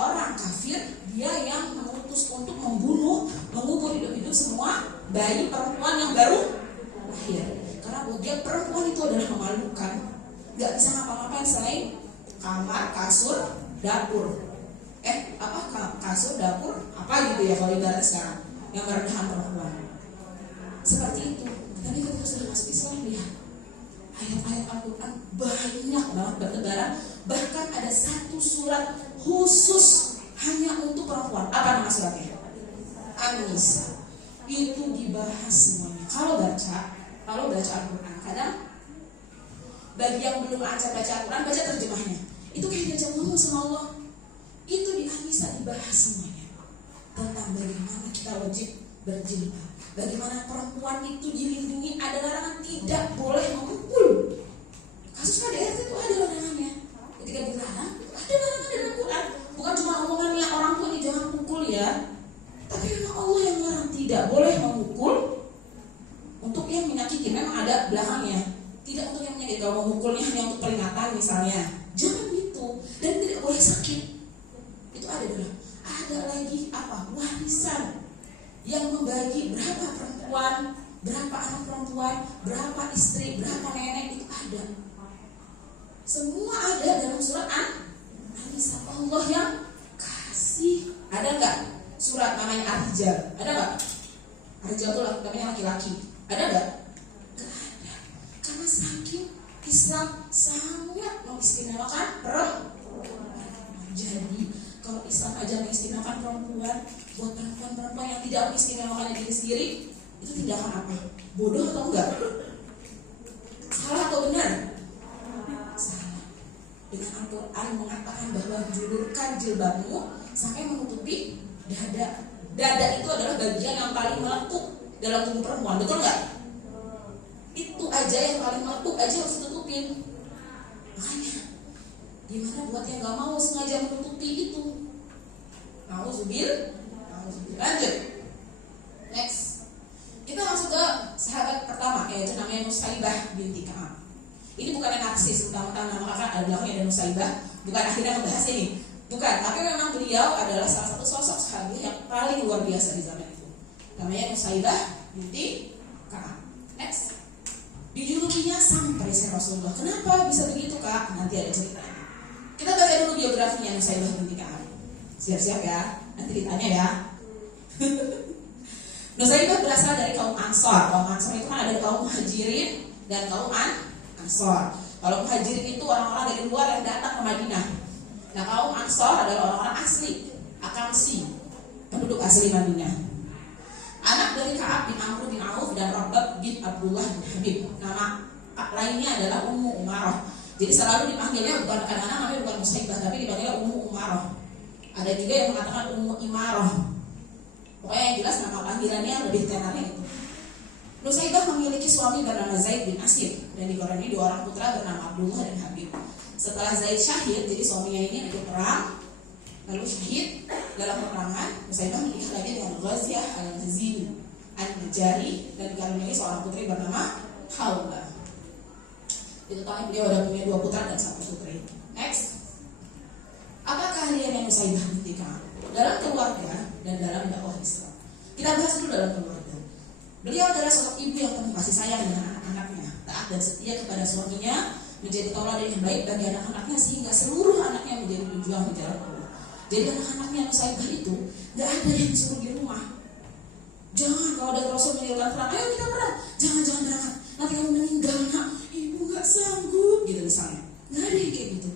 orang kafir, dia yang memutus untuk mengubur hidup-hidup semua bayi perempuan yang baru lahir. Karena buat dia perempuan itu adalah memalukan, gak bisa ngapa-ngapain selain kamar, kasur, dapur. Kasur, dapur, apa gitu ya kalau ibaratnya sekarang, yang merendahkan perempuan. Seperti itu. Tapi ketika sudah masuk Islam, lihat ayat-ayat Al-Quran banyak banget bertebaran. Bahkan ada satu surat khusus hanya untuk perempuan. Apa nama suratnya? An-Nisa. Itu dibahas semuanya. Kalau baca Al-Quran, kadang bagi yang belum baca Al-Quran, baca terjemahnya. Itu kayak diajak ngomong sama Allah. Itu di An-Nisa dibahas semuanya tentang bagaimana kita wajib berjilbab, bagaimana perempuan itu dilindungi, ada larangan tidak boleh memukul. Kasus KDRT itu ada larangannya. Ketika dilarang, ada larangan dalam Quran. Bukan cuma omongannya orang tua ini jangan pukul ya, tapi memang Allah yang larang tidak boleh memukul untuk yang menyakiti. Memang ada belakangnya, tidak untuk yang menyakiti. Kalau memukulnya hanya untuk peringatan misalnya, jangan gitu. Dan tidak boleh sakit. Itu ada dalam. Ada lagi apa? Warisan yang membagi berapa perempuan, berapa anak perempuan, berapa istri, berapa nenek, itu ada. Semua ada dalam surat An-Nisa. Allah yang kasih. Ada nggak surat namanya Ar-Rijal? Ada nggak? Ar-Rijal itu namanya laki-laki. Ada nggak? Nggak ada. Karena saking Islam sangat mengistimewakan perempuan. Jadi kalau Islam aja mengistimewakan perempuan, buat perempuan-perempuan yang tidak mengistimewakan diri sendiri, itu tindakan apa? Bodoh atau enggak? Salah atau benar? Salah. Dengan Al-Quran mengatakan bahwa julurkan jilbabmu sampai menutupi dada. Dada itu adalah bagian yang paling melepuh dalam tubuh perempuan, betul nggak? Itu aja yang paling melepuh aja harus ditutupin. Makanya gimana buat yang nggak mau sengaja menutupi itu? Nauzubil. Lanjut. Next. Kita masuk ke sahabat pertama, yaitu namanya Nusaibah binti Ka'ab. Ini bukan yang narsis, utama-utama nama kakak ada belakangnya ada Nusaibah. Bukan akhirnya membahas ini, bukan. Tapi memang beliau adalah salah satu sosok sahabat yang paling luar biasa di zaman itu. Namanya Nusaibah binti Ka'ab. Next. Dijulukinya sang perisai Rasulullah. Kenapa bisa begitu kak? Nanti ada ceritanya. Kita baca dulu biografinya Nusaibah binti Ka'ab. Siap-siap ya, nanti ditanya ya. Nusaibah berasal dari kaum Ansor. Kaum Ansor itu kan ada kaum Muhajirin dan kaum Ansor. Kalau Muhajirin itu orang-orang dari luar yang datang ke Madinah. Nah kaum Ansor adalah orang-orang asli, Akamsi, penduduk asli Madinah. Anak dari Ka'ab bin Amr bin Auf dan Rabab bin Abdullah bin Habib. Nama lainnya adalah Ummu Umarah. Jadi selalu dipanggilnya bukan kadang-kadang namanya bukan Nusaibah, tapi dipanggilnya Ummu Umarah. Ada juga yang mengatakan Ummu Imarah. Pokoknya yang jelas nama panggilannya lebih tenarnya itu. Nusaibah memiliki suami bernama Zaid bin Asir dan dikaruniai 2 orang putra bernama Abdullah dan Habib. Setelah Zaid syahid, jadi suaminya ini ikut perang, lalu syahid dalam peperangan. Nusaibah menikah lagi dengan Ghaziah al-Ghazili an-Najari dan dikaruniai seorang putri bernama Hawla. Itu tahun beliau ada punya 2 putra dan 1 putri. Next. Apa keahlian Nusaibah binti Ka'ab dalam keluarga dan dalam dakwah Islam? Kita bahas dulu dalam keluarga. Beliau adalah seorang ibu yang penuh kasih sayang dengan anak-anaknya, taat dan setia kepada suaminya, menjadi tauladan yang baik bagi anak-anaknya sehingga seluruh anaknya menjadi pejuang di jalan Allah. Jadi anak-anaknya Nusaibah itu gak ada yang disuruh di rumah. Jangan kalau ada Rasul menyerukan perang, ayo kita perang. Jangan berangkat, nanti kamu meninggal nak, ibu gak sanggup gitu misalnya. Gak ada yang kayak gitu.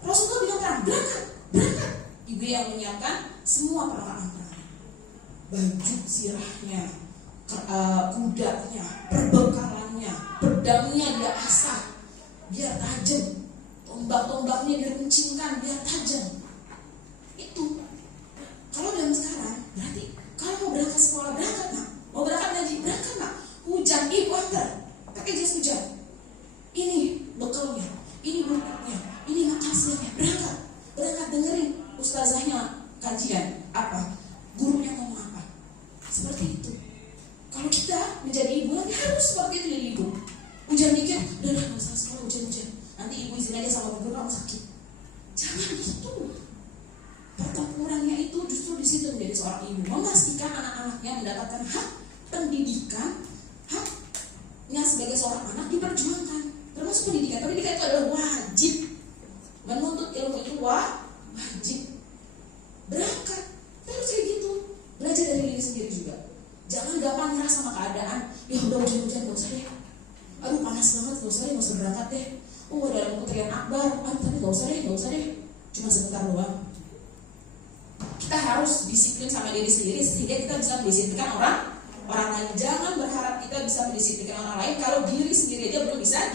Rasulullah bilang perang, berangkat. Ibu yang menyiapkan semua peralatan perang, baju sirahnya, kudanya, perbekalannya, pedangnya dia asah biar tajam, tombak-tombaknya diruncingkan biar tajam. Itu kalau dalam sekarang berarti kalau mau berangkat sekolah berangkat nak, mau berangkat ngaji berangkat nak, hujan ibu antar pakai jas hujan, ini bekalnya, ini bukunya, ini makasihnya, berangkat dengerin ustazahnya kajian apa, gurunya ngomong apa, seperti itu. Kalau kita menjadi ibu nanti harus seperti itu jadi ibu. Hujan dikit, udah nggak usah sekolah hujan. Nanti ibu izin aja sama guru kamu sakit. Jangan gitu. Pertempurannya itu justru di situ menjadi seorang ibu, memastikan anak-anaknya mendapatkan hak pendidikan, haknya sebagai seorang anak diperjuangkan. Termasuk pendidikan. Pendidikan itu adalah wajib. Menuntut ilmu itu wajib. Berangkat terus kayak gitu. Belajar dari diri sendiri juga. Jangan gampang nyerah sama keadaan. Ya udah hujan-hujan gak usah deh. Aduh panas banget gak usah berangkat deh. Ada kementerian akbar. Tapi gak usah deh. Cuma sebentar doang. Kita harus disiplin sama diri sendiri sehingga kita bisa mendisiplinkan orang lain. Jangan berharap kita bisa mendisiplinkan orang lain kalau diri sendiri aja belum bisa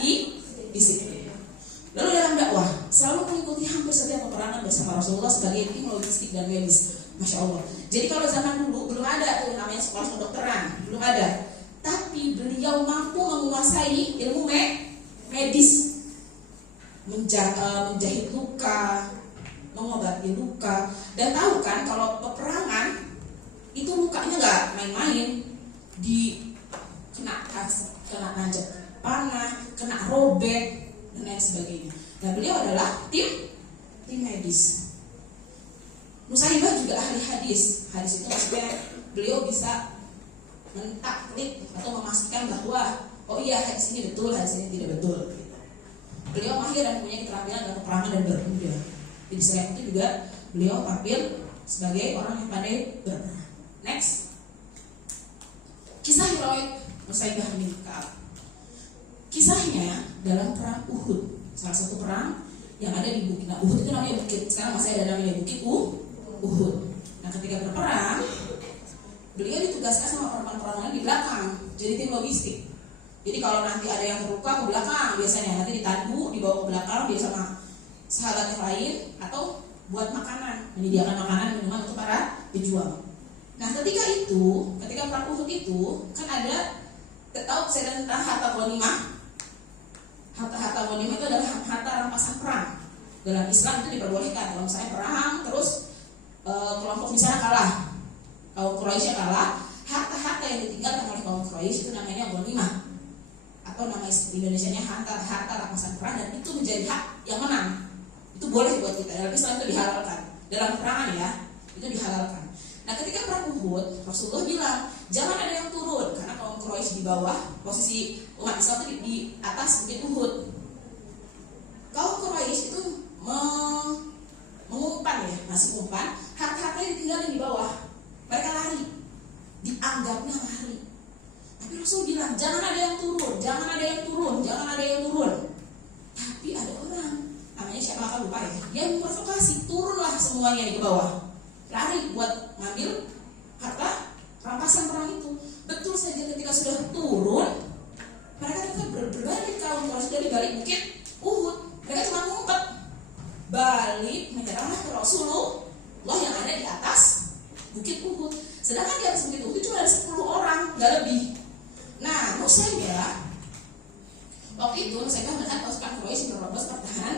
disiplin. Lalu dalam dakwah selalu mengikuti hampir setiap peperangan bersama Rasulullah sebagai tim logistik dan medis. Masya Allah. Jadi kalau zaman dulu belum ada tuh namanya sekolah kedokteran, belum ada. Tapi beliau mampu menguasai ilmu medis, menjahit luka, mengobati luka. Dan tahu kan kalau peperangan itu lukanya nggak main-main, kena nanjak panah, kena robek dan lain sebagainya. Nah beliau adalah tim medis. Nusaibah juga ahli hadis. Hadis itu maksudnya beliau bisa mentaklik atau memastikan bahwa oh iya hadis ini betul, hadis ini tidak betul. Beliau mahir dan punya keterampilan dalam peperangan dan berkuda. Jadi selain itu juga beliau tampil sebagai orang yang pandai berperang. Next, kisah heroik Nusaibah bin Ka'ab. Kisahnya dalam perang Uhud, salah satu perang yang ada di bukit. Nah, Uhud itu namanya bukit, sekarang masih ada namanya bukit Uhud. Nah, ketika berperang, beliau ditugaskan sama perempuan-perempuan di belakang, jadi tim logistik. Jadi kalau nanti ada yang terluka ke belakang, biasanya nanti ditandu, dibawa ke belakang dia sama sahabat yang lain, atau buat makanan, menyediakan makanan minuman untuk para pejuang. Nah, ketika perang Uhud itu kan ada, tahu saya tentang harta ghanimah. Harta ghanimah itu adalah harta rampasan perang. Dalam Islam itu diperbolehkan kalau misalnya perang terus kelompok misalnya kalah, kaum Quraisy kalah, harta-harta yang ditinggalkan oleh kaum Quraisy itu namanya ghanimah, atau nama Indonesianya harta rampasan perang, dan itu menjadi hak yang menang. Itu boleh buat kita. Dalam Islam itu dihalalkan. Dalam perangan ya, itu dihalalkan. Nah, ketika perang Uhud, Rasulullah bilang jangan ada yang turun karena kaum Quraisy di bawah, posisi umat Islam itu di atas bukit Uhud. Kaum Quraisy itu mengumpan ya, masih umpan, harta-hartanya ditinggalin di bawah. Mereka lari, dianggapnya lari. Tapi Rasul bilang jangan ada yang turun, jangan ada yang turun, jangan ada yang turun. Tapi ada orang, namanya siapa akan lupa ya, dia memprovokasi, turunlah semuanya di bawah, lari buat ngambil harta rampasan perang itu. Betul saja ketika sudah turun, mereka tetap berbalik kaum Quraisy dari balik bukit Uhud. Mereka cuma ngumpet, balik menyeranglah ke Rasulullah yang ada di atas bukit Uhud. Sedangkan di atas bukit Uhud itu cuma ada 10 orang, nggak lebih. Nah, Nusaybah waktu itu melihat pasukan Quraisy menerobos pertahanan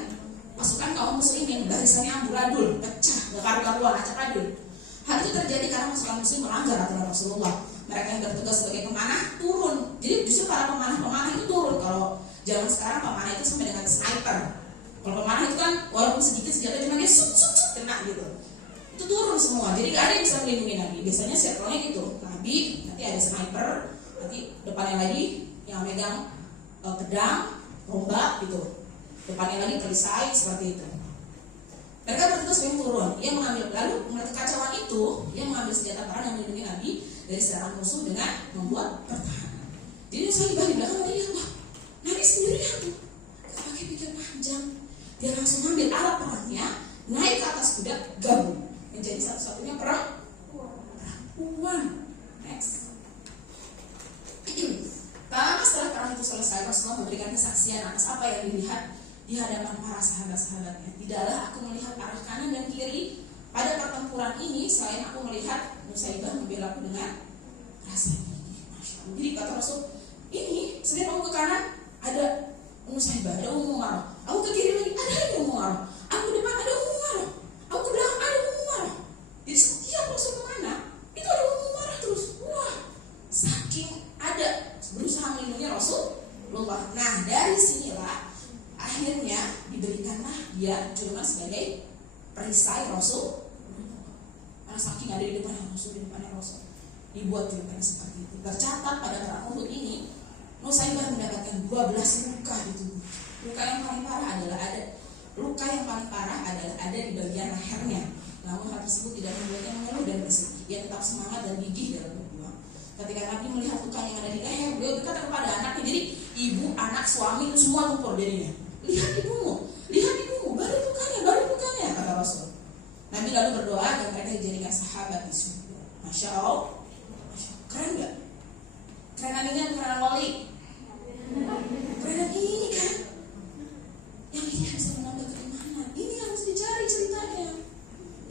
pasukan kaum muslimin, barisannya amburadul, pecah, gak karu-karuan, acak-adul. Hal itu terjadi karena pasukan muslim melanggar aturan Rasulullah. Mereka yang bertugas sebagai pemanah turun. Jadi justru para pemanah itu turun. Kalau zaman sekarang pemanah itu sama dengan sniper. Kalau pemanah itu kan walaupun sedikit senjata cuma dia sut kena gitu. Itu turun semua. Jadi gak ada yang bisa melindungi Nabi. Biasanya circle-nya gitu. Nabi nanti ada sniper, nanti depannya lagi yang megang pedang, rombak gitu. Depannya lagi perisai seperti itu. Mereka bertugas yang turun. Ia mengambil, lalu melihat kekacauan itu, ia mengambil senjata perang yang melindungi Nabi dari serangan musuh dengan membuat pertahanan. Jadi Nusaybah di belakang dia, wah, Nabi sendirian tuh, gak pakai pikir panjang. Dia langsung ambil alat perangnya, naik ke atas kuda, gabung menjadi satu-satunya perempuan. Next. Setelah perang itu selesai, Rasulullah memberikan kesaksian atas apa yang dilihat di hadapan para sahabat-sahabatnya. Tidaklah aku melihat arah kanan dan kiri pada pertempuran ini selain aku melihat Nusaybah membela aku dengan rasa gigih. Masya Allah. Jadi kata Rasul, ini selain aku ke kanan ada Nusaybah, ada Ummu Marah. Aku ke kiri lagi ada Ummu Marah. Aku ke depan ada Ummu Marah. Aku ke belakang ada Ummu Marah. Jadi setiap Rasul kemana itu ada Ummu Marah terus. Wah, saking ada berusaha melindungi Rasulullah. Nah, dari sinilah akhirnya diberikanlah dia cuma sebagai perisai Rasul. Karena saking ada di depannya Rasul, dibuat julukan seperti itu. Tercatat pada perang Uhud ini, Nusaybah mendapatkan 12 luka di tubuh. Luka yang paling parah adalah ada di bagian lehernya. Namun hal tersebut tidak membuatnya mengeluh dan bersedih. Ia tetap semangat dan gigih dalam berjuang. Ketika Nabi melihat luka yang ada di leher, beliau berkata kepada anaknya, jadi ibu, anak, suami itu semua gumpur jadinya. Lihat ibumu, baru lukanya, kata Rasul. Nabi lalu berdoa agar mereka dijadikan sahabat di surga. Masya Allah, keren gak? Kerenan ini kan kerenan wali. Kerenan ini kan, yang ini bisa menambah keimanan. Ini harus dicari ceritanya.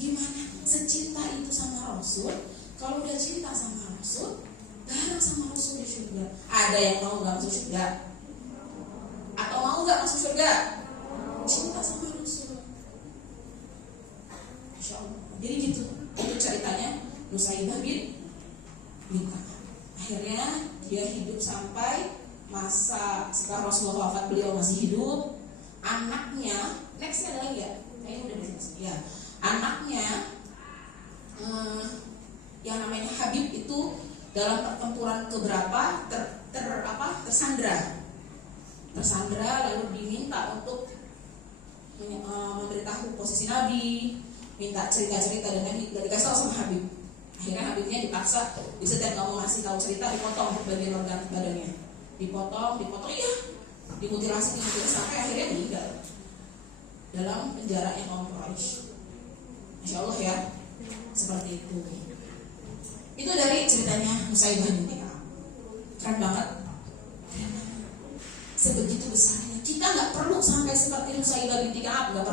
Gimana secinta itu sama Rasul? Kalau udah cinta sama Rasul, bareng sama Rasul di surga. Ada yang mau gak masuk surga? Atau mau gak masuk surga? Cinta sama Rasul. Masya Allah. Jadi gitu, itu ceritanya Nusaybah bin Ka'ab. Akhirnya dia hidup sampai masa setelah Rasulullah wafat, beliau masih hidup. Anaknya, nextnya ada lagi ya? Kayaknya udah disini. Ya, anaknya yang namanya Habib itu dalam pertempuran keberapa tersandra lalu diminta untuk memberitahu posisi Nabi, minta cerita-cerita dan Nabi gak dikasih tahu sama Habib. Akhirnya Habibnya dipaksa, di setiap kamu ngasih tahu cerita dipotong bagian organ badannya, dipotong, iya dimutilasi sampai akhirnya meninggal dalam penjara yang kaum Quraisy. Masya Allah ya, seperti itu. Itu dari ceritanya Nusaybah binti Ka'ab. Keren banget. Sebegitu besarnya. Kita nggak perlu sampai seperti Nusaybah binti Ka'ab, nggak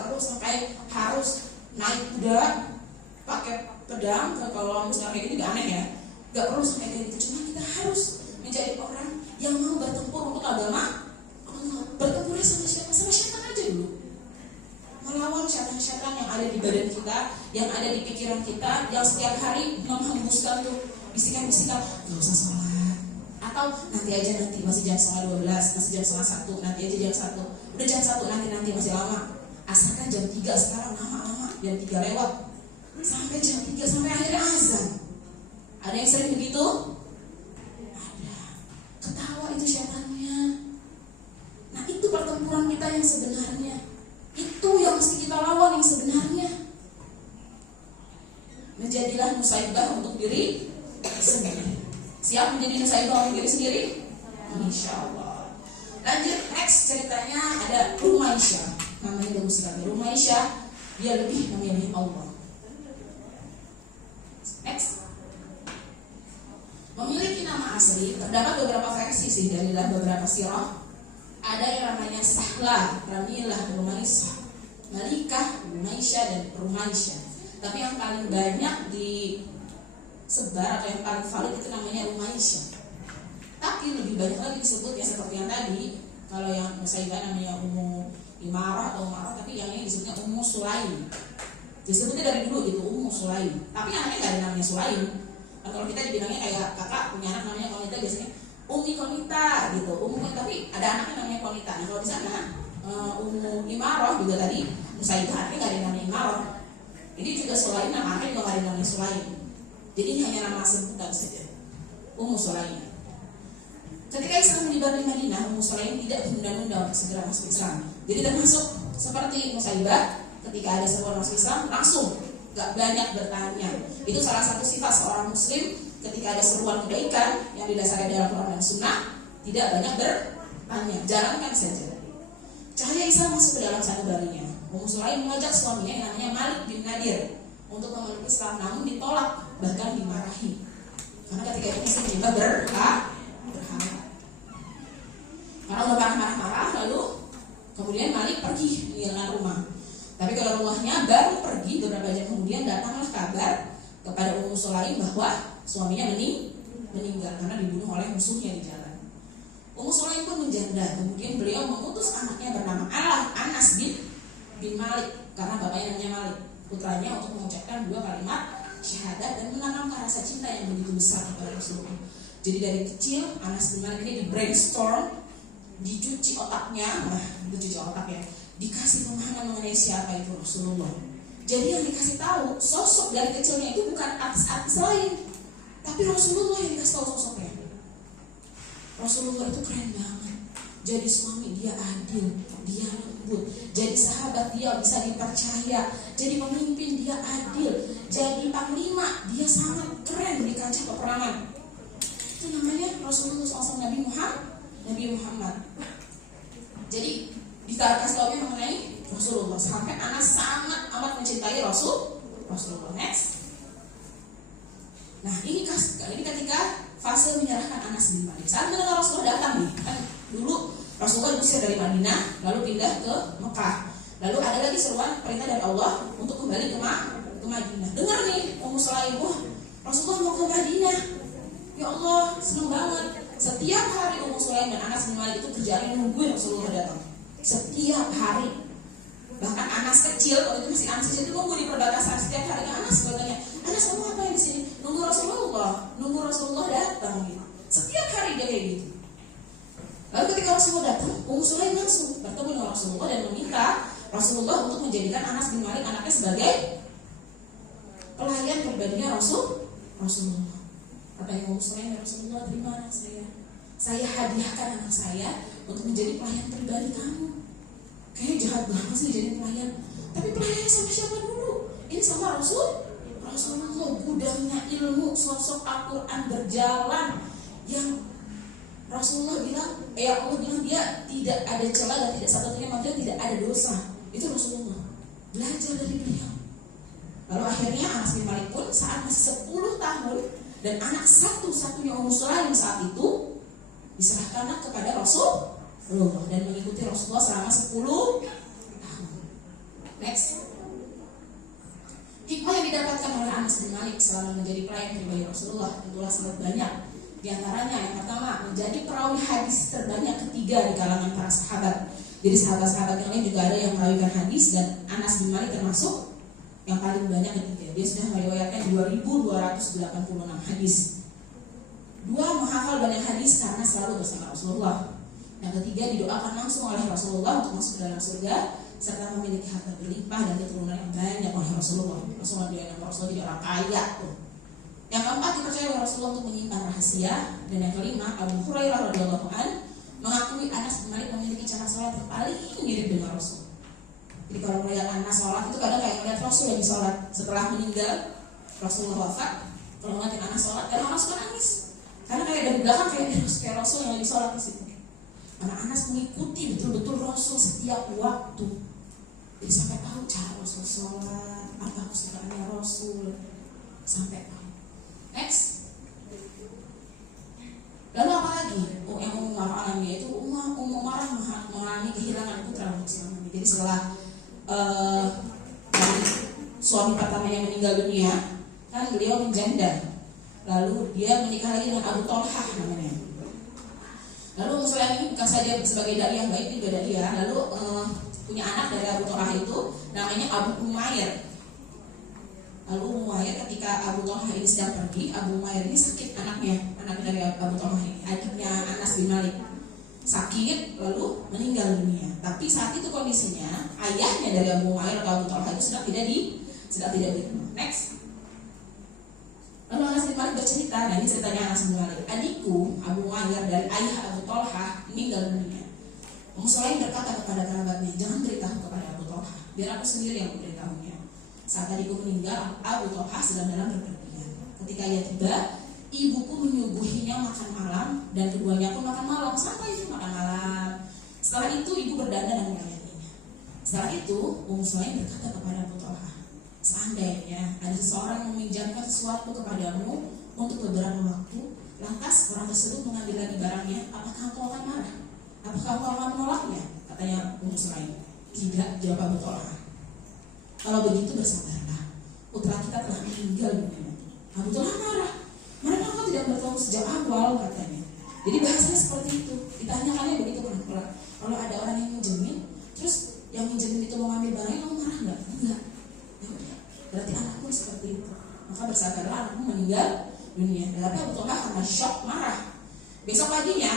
perlu sampai harus naik kuda pakai pedang. Kalau misalnya kayak gini nggak aneh ya, nggak perlu sampai kayak gitu. Cuma kita harus menjadi orang yang mau bertempur untuk agama Allah. Bertempurnya sama siapa? Sama syaitan aja dulu. Melawan syaitan-syaitan yang ada di badan kita, yang ada di pikiran kita, yang setiap hari menghembuskan tuh bisikan-bisikan, nggak usah sholat, atau nanti aja, nanti masih jam 12, masih jam 1, nanti aja jam 1, udah jam 1 nanti masih lama, asalkan jam 3 sekarang lama-lama, jam 3 lewat sampai jam 3 sampai akhirnya azan. Ada yang sering begitu? Ada. Ketawa itu syaitannya. Nah itu pertempuran kita yang sebenarnya. Itu yang mesti kita lawan yang sebenarnya. Menjadilah Nusaybah untuk diri sendiri. Siap menjadi Nusaybah untuk diri sendiri? Insya Allah. Lanjut, next ceritanya ada Rumaisyah. Namanya bagus sekali. Rumaisyah, dia lebih memilih Allah. Next. Memiliki nama asli, terdapat beberapa versi sih dari beberapa sirah. Ada yang namanya Sahlah, Ramilah, Rumaisyah, Malikah, Rumaisyah, dan Rumaisyah. Tapi yang paling banyak disebar atau yang paling valid itu namanya Rumaisyah. Tapi lebih banyak lagi disebut ya seperti yang tadi. Kalau yang Nusaybah namanya Ummu Imarah atau Umarah, tapi yang ini disebutnya Ummu Sulaim. Disebutnya dari dulu gitu, Ummu Sulaim. Tapi anaknya nggak ada namanya Sulaim. Kalau kita dibilangnya kayak kakak punya anak namanya Konita, biasanya Umi Konita gitu, tapi ada anaknya namanya Konita. Nah kalau di sana Ummu Imarah juga tadi Nusaybah artinya nggak ada namanya Imarah. Ini juga Sulaim namanya juga nggak ada namanya Sulaim. Jadi ini hanya nama sebutan saja, Ummu Sulaim. Ketika Islam menyebar di Madinah, Ummu Sulaim tidak menunda-nunda untuk segera masuk Islam. Jadi termasuk seperti Nusaybah, ketika ada sebuah masuk Islam langsung, gak banyak bertanya. Itu salah satu sifat seorang Muslim. Ketika ada seruan kebaikan yang didasarkan dalam Quran dan Sunnah, tidak banyak bertanya, jalankan saja. Cahaya Islam masuk ke dalam sanubarinya. Ummu Sulaim mengajak suaminya yang namanya Malik bin Nadir untuk memeluk Islam, namun ditolak, bahkan dimarahi. Karena ketika itu masih menyembah berhala. Karena udah marah-marah, lalu kemudian Malik pergi meninggalkan rumah. Tapi kalau rumahnya baru pergi, beberapa jam kemudian datanglah kabar kepada Ummu Sulaim bahwa suaminya meninggal karena dibunuh oleh musuhnya di jalan. Ummu Sulaim pun menjanda. Kemudian beliau mengutus anaknya bernama Anas bin Malik, karena bapaknya namanya Malik, putranya, untuk mengucapkan 2 kalimat syahadat dan menanamkan rasa cinta yang begitu besar kepada Rasulullah. Jadi dari kecil Anas bin Malik ini di brainstorm, dicuci otaknya, dicuci otak ya, dikasih pemahaman mengenai siapa itu Rasulullah. Jadi yang dikasih tahu sosok dari kecilnya itu bukan artis-artis lain, tapi Rasulullah yang dikasih tahu sosoknya. Rasulullah itu keren banget. Jadi suami dia adil, dia lembut. Jadi sahabat dia bisa dipercaya. Jadi pemimpin dia adil. Jadi panglima dia sangat keren di kancah peperangan. Itu namanya Rasulullah SAW, Nabi Muhammad. Jadi dikasih tahu mengenai Rasulullah sampai Anas sangat amat mencintai Rasulullah. Next. Nah ini ketika fase menyerahkan Anas bin Malik. Saat mendengar Rasulullah datang nih, kan dulu Rasulullah diusir dari Madinah lalu pindah ke Mekah. Lalu ada lagi seruan perintah dari Allah untuk kembali ke Madinah. Dengar nih Ummu Sulaim, Rasulullah mau ke Madinah. Ya Allah, senang banget. Setiap hari Ummu Sulaim dan Anas bin Malik itu kerjanya nungguin Rasulullah datang. Setiap hari. Bahkan Anas kecil, waktu itu masih Anas kecil itu nunggu di perbatasan. Setiap hari Anas katanya, Anas kamu apa yang di sini? Nunggu Rasulullah datang gitu. Setiap hari dia kayak gitu. Lalu ketika Rasulullah datang, Ummu Sulaim langsung bertemu dengan Rasulullah dan meminta Rasulullah untuk menjadikan Anas bin Malik anaknya sebagai pelayan pribadinya Rasulullah. Katanya Ummu Sulaim, Rasulullah, terima anak saya. Saya hadiahkan anak saya untuk menjadi pelayan pribadi kamu. Kayaknya jahat banget sih jadi pelayan. Tapi pelayannya sama siapa dulu? Ini sama Rasulullah, gudangnya ilmu, sosok Al-Quran berjalan yang Rasulullah bilang, Allah bilang dia tidak ada celah dan tidak satu-satunya manusia tidak ada dosa. Itu Rasulullah. Belajar dari beliau. Lalu akhirnya Anas bin Malik pun saat masih 10 tahun dan anak satu-satunya Ummu Sulaim saat itu diserahkanlah kepada Rasulullah dan mengikuti Rasulullah selama 10 tahun. Next. Hikmah yang didapatkan oleh Anas bin Malik selama menjadi pelayan pribadi Rasulullah tentulah sangat banyak. Di antaranya yang pertama, menjadi perawi hadis terbanyak ketiga di kalangan para sahabat. Jadi sahabat-sahabat yang lain juga ada yang merawikan hadis dan Anas bin Malik termasuk yang paling banyak ketiga. Dia sudah meriwayatkan 2.286 hadis. 2, menghafal banyak hadis karena selalu bersama Rasulullah. Yang ketiga, didoakan langsung oleh Rasulullah untuk masuk ke dalam surga serta memiliki harta berlimpah dan keturunan yang banyak oleh Rasulullah. Rasulullah dia orang kaya tuh. Yang keempat, dipercaya oleh Rasulullah untuk menyimpan rahasia. Dan yang kelima, Abu Hurairah radhiyallahu anhu mengakui Anas bin Malik memiliki cara sholat yang paling mirip dengan Rasul. Jadi kalau melihat Anas sholat itu kadang kayak melihat Rasul lagi sholat setelah meninggal Rasulullah wafat. Kalau ngeliatin Anas sholat, kadang Anas suka nangis karena kayak dari belakang kayak Rasul yang lagi sholat di situ. Karena Anas mengikuti betul-betul Rasul setiap waktu. Jadi sampai tahu cara Rasul sholat, apa kesukaannya Rasul, sampai tahu. Next. Lalu apa lagi? Yang Ummu Marah alami yaitu Ummu Marah mengalami kehilangan putra untuk selamanya. Jadi setelah suami pertamanya meninggal dunia, kan beliau menjanda. Lalu dia menikah lagi dengan Abu Thalhah namanya. Lalu Ummu Sulaim ini bukan saja sebagai dai yang baik juga dia, lalu punya anak dari Abu Thalhah itu namanya Abu Umair. Lalu Ummu Umair ketika Abu Thalhah ini sedang pergi, Abu Umair ini sakit anaknya dari Abu Thalhah ini, adiknya Anas bin Malik sakit lalu meninggal dunia. Tapi saat itu kondisinya ayahnya dari Abu Umair atau Abu Thalhah itu sedang tidak di rumah. Next. Lalu Anas bin Malik bercerita, nah ini ceritanya Anas bin Malik. Adikku Abu Umair dari ayah Abu Thalhah meninggal dunia. Ummu Sulaim berkata kepada kerabatnya, jangan beritahu kepada Abu Thalhah, biar aku sendiri yang memberitahunya. Saat adikku meninggal, Abu Thalhah sedang dalam bepergian. Ketika ia tiba, ibuku menyuguhinya makan malam dan keduanya pun makan malam. Sampai itu makan malam. Setelah itu ibu berdandan dan melayaninya. Setelah itu Ummu Sulaim berkata kepada Abu Thalhah, seandainya ada seseorang meminjamkan sesuatu kepadamu untuk beberapa waktu, lantas orang tersebut mengambil lagi barangnya, apakah engkau akan marah? Apakah engkau akan menolaknya? Katanya Ummu Sulaim. Tidak, jawab Abu Thalhah. Kalau begitu bersabarlah, putra kita telah meninggal dunia. Abu Thalhah marah. Mereka kok tidak bertahu sejak awal katanya. Jadi bahasanya seperti itu. Ditanyakannya begitu pelan-pelan. Kalau ada orang yang minjemin, terus yang minjemin itu mau ngambil barangnya, kamu marah nggak? Enggak. Ya udah. Berarti anakmu seperti itu. Maka bersabarlah, anakmu meninggal dunia. Tapi Abu Thalhah karena shock marah. Besok paginya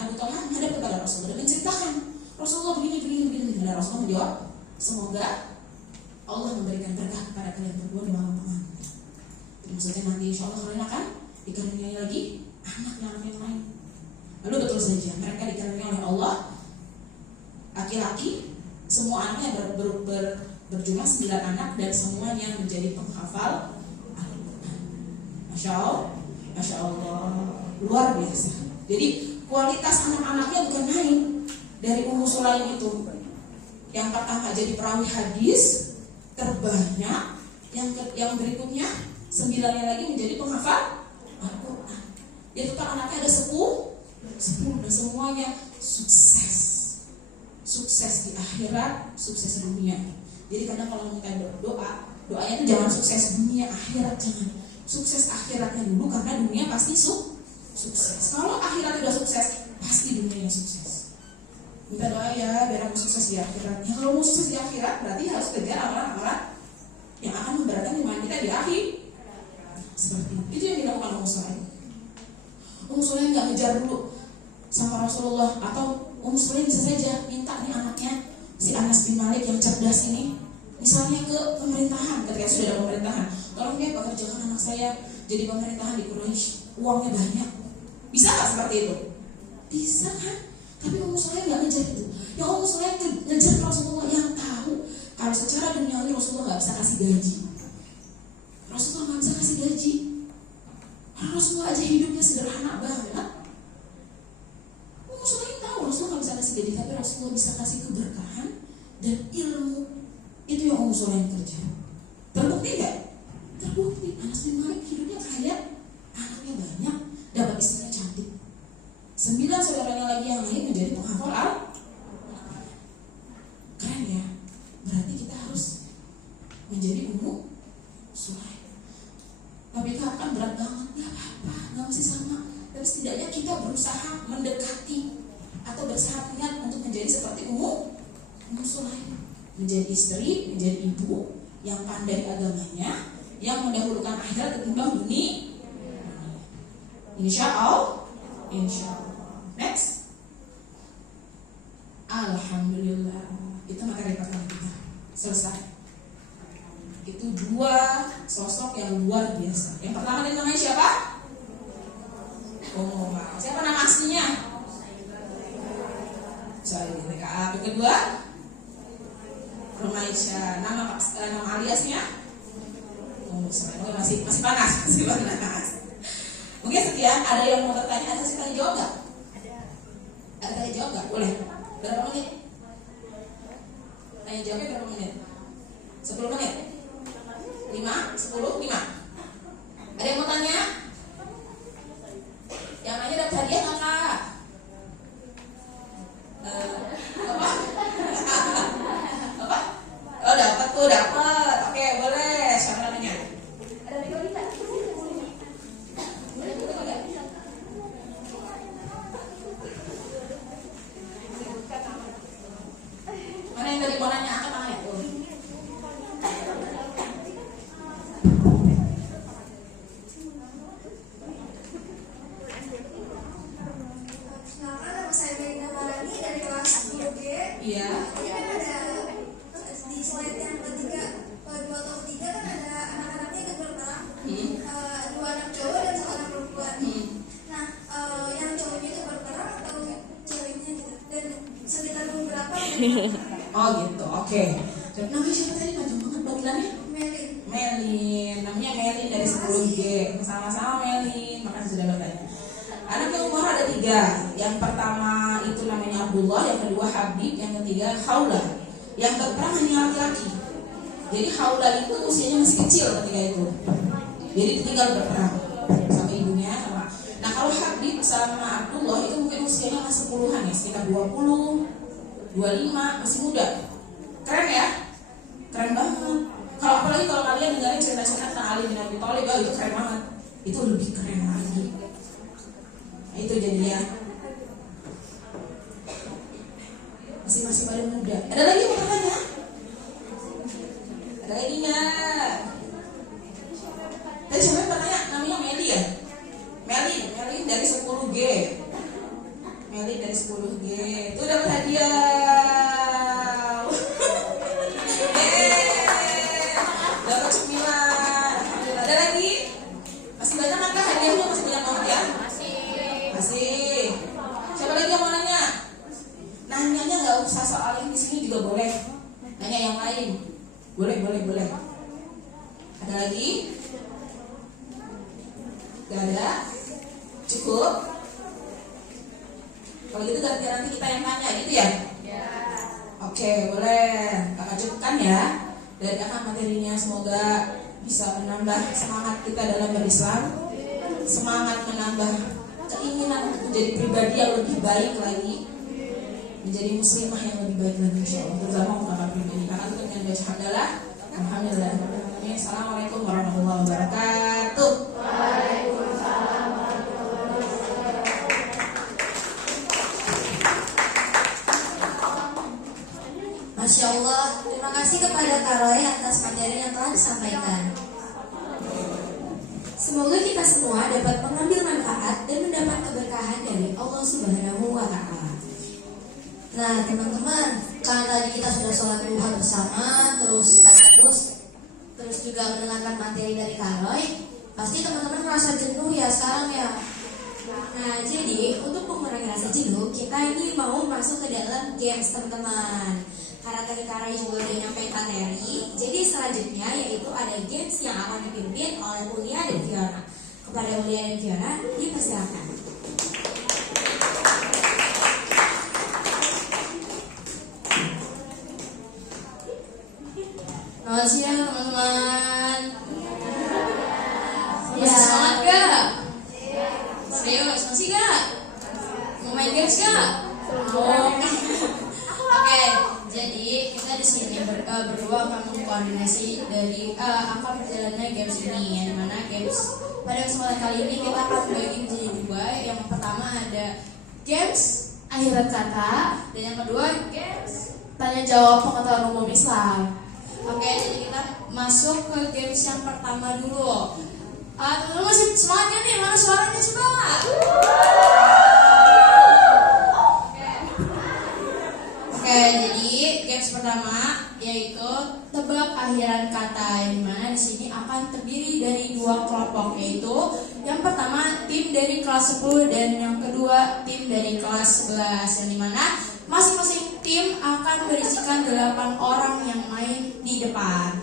Abu Thalhah menghadap kepada Rasulullah dan menceritakan, Rasulullah begini. Dan Rasulullah menjawab, semoga Allah memberikan berkah kepada kalian berdua di malam pengantin. Maksudnya nanti insya Allah kalian akan dikaruniai lagi anak yang lain. Lalu betul saja mereka dikaruniai oleh Allah laki-laki, semua anaknya berjumlah 9 anak dan semuanya menjadi penghafal Al-Quran. Masya Allah, luar biasa. Jadi kualitas anak-anaknya bukan main. Dari Ummu Sulaim itu yang pertama jadi perawi hadis terbanyak, yang berikutnya 9-nya lagi menjadi penghafal Al-Quran. Dia tukar anaknya ada 10 dan semuanya sukses di akhirat, sukses di dunia. Jadi kadang kalau kita doanya itu jangan sukses dunia, akhirat jangan. Sukses akhiratnya dulu karena dunia pasti sukses. Kalau akhirat udah sukses, pasti dunia yang sukses. Minta doa ya biar aku sukses di akhirat. Ya kalau mau sukses di akhirat berarti harus kejar amalan-amalan yang akan memberatkan iman kita di akhir. Seperti itu yang dilakukan Ummu Sulaim. Ummu Sulaim nggak ngejar dulu sama Rasulullah, atau Ummu Sulaim bisa saja minta nih anaknya si Anas bin Malik yang cerdas ini, misalnya ke pemerintahan, ketika sudah ada pemerintahan, tolong dia pekerjakan anak saya jadi pemerintahan di Quraisy, uangnya banyak. Bisa nggak seperti itu? Bisa kan? Tapi Ummu Sulaim nggak ngejar itu. Yang Ummu Sulaim ngejar Rasulullah yang tahu kalau secara duniawi Rasulullah nggak bisa kasih gaji. Rasulullah nggak bisa kasih gaji. Karena Rasulullah aja hidupnya sederhana banget. Rasulullah bisa kasih keberkahan dan ilmu. Itu yang Ummu Sulaim kerja. Terbukti nggak? Terbukti. Anas bin Malik hidupnya kaya, anaknya banyak, dapat istrinya cantik. 9 saudaranya lagi yang lain menjadi penghafal Al. Keren ya. Berarti kita harus menjadi Ummu Sulaim. Tapi kan berat banget. Ya apa-apa, nggak mesti sama. Tapi setidaknya kita berusaha mendekati atau bersahabat untuk menjadi seperti Ummu Sulaim. Menjadi istri, menjadi ibu yang pandai agamanya, yang mendahulukan akhirat ketimbang dunia. Insya Allah. Next. Alhamdulillah. Itu materi pertama kita. Selesai. Itu 2 sosok yang luar biasa. Yang pertama tadi namanya siapa? Umar. Siapa nama aslinya? Yang kedua? Rumaisyah. Nama aliasnya? Masih panas. Mungkin sekian. Ada yang mau bertanya? Ada sesi tanya jawab nggak? Ada tanya jawab nggak? Boleh. Berapa menit? Tanya jawabnya berapa menit? 10 menit? 5? 10? 5? Ada yang mau tanya? Yang nanya dapat hadiah nggak kak? Apa? Apa? Oh dapat tuh, dapat. Oke, boleh. Siapa namanya? Ada tiga kita. Mana yang tadi mau nanya? Angkat tangannya tuh. Iya. Ini kan ada di slide yang ketiga, 2 atau 3 kan ada anak-anaknya ikut berperang, 2 anak cowok dan 1 anak perempuan. Nah, yang cowoknya itu berperang atau ceweknya gitu, dan sekitar berapa? Oh gitu, oke. Namanya siapa tadi? Panjang banget panggilannya? Melin. Namanya Melin dari 10G. Sama-sama Melin. Makasih sudah bertanya. Anaknya Umar ada 3. Yang pertama itu namanya Abdullah, yang kedua Habib, yang ketiga Khawlah. Yang berperang hanya laki-laki. Jadi Khawlah itu usianya masih kecil ketika itu. Jadi tinggal berperang sama ibunya sama. Nah kalau Habib sama Abdullah itu mungkin usianya masih puluhan ya, sekitar 20, 25, masih muda. Keren ya? Keren banget. Kalau apalagi kalau kalian dengerin cerita-cerita tentang Ali bin Abi Thalib, itu keren banget. Itu lebih keren lagi. Nah, itu jadinya masih pada muda. Ada lagi yang mau bertanya? Ada lagi nggak? Tadi siapa yang bertanya? Namanya Meli ya? Melin dari 10G. Melin dari 10G. Itu dapat hadiah. Dapat cemilan. Ada lagi? Masih banyak kan hadiahnya? Masih banyak banget ya? Masih. Siapa lagi yang mau nanya? Nanyanya nggak usah soal yang di sini juga boleh. Nanya yang lain. Boleh. Ada lagi? Gak ada? Cukup? Kalau gitu nanti kita yang tanya gitu ya? Oke, boleh. Kakak cukupkan ya. Dari kakak materinya semoga bisa menambah semangat kita dalam berislam, semangat menambah keinginan untuk menjadi pribadi yang lebih baik lagi, menjadi muslimah yang lebih baik lagi insyaallah. Terutama kakak pribadi. Kakak tutup dengan baca hamdalah. Alhamdulillah. Assalamualaikum warahmatullahi wabarakatuh. Waalaikumsalam. Masya Allah, terima kasih kepada Kak Roy atas materi yang telah disampaikan. Semoga kita semua dapat mengambil manfaat dan mendapat keberkahan dari Allah Subhanahu wa Ta'ala. Nah teman-teman, karena tadi kita sudah sholat duha bersama, terus juga mendengarkan materi dari Kak Roy, pasti teman-teman merasa jenuh ya sekarang ya. Nah jadi untuk mengurangi rasa jenuh, kita ini mau masuk ke dalam games teman-teman. Karena tadi Kak Roy juga udah nyampein materi, jadi selanjutnya yaitu ada games yang akan dipimpin oleh Ulia dan Fiona. Kepada Ulia dan Fiona, dipersilakan. Selamat siang teman-teman. Masih semangat gak? Serius, masih gak? Mau main games gak? Oke, jadi kita di sini berdua akan mengkoordinasi dari akan berjalannya games ini, yang dimana games pada kesempatan kali ini kita akan bagi menjadi dua. Yang pertama ada games akhirat kata, dan yang kedua games tanya jawab pengetahuan umum Islam. Oke, jadi kita masuk ke games yang pertama dulu. Teman-teman masih semangat kan nih? Mana suaranya coba? Oke, jadi games pertama yaitu tebak akhiran kata, yang dimana di sini akan terdiri dari dua kelompok, yaitu yang pertama tim dari kelas 10 dan yang kedua tim dari kelas 11, yang dimana masing-masing tim akan berisikan 8 orang yang main di depan.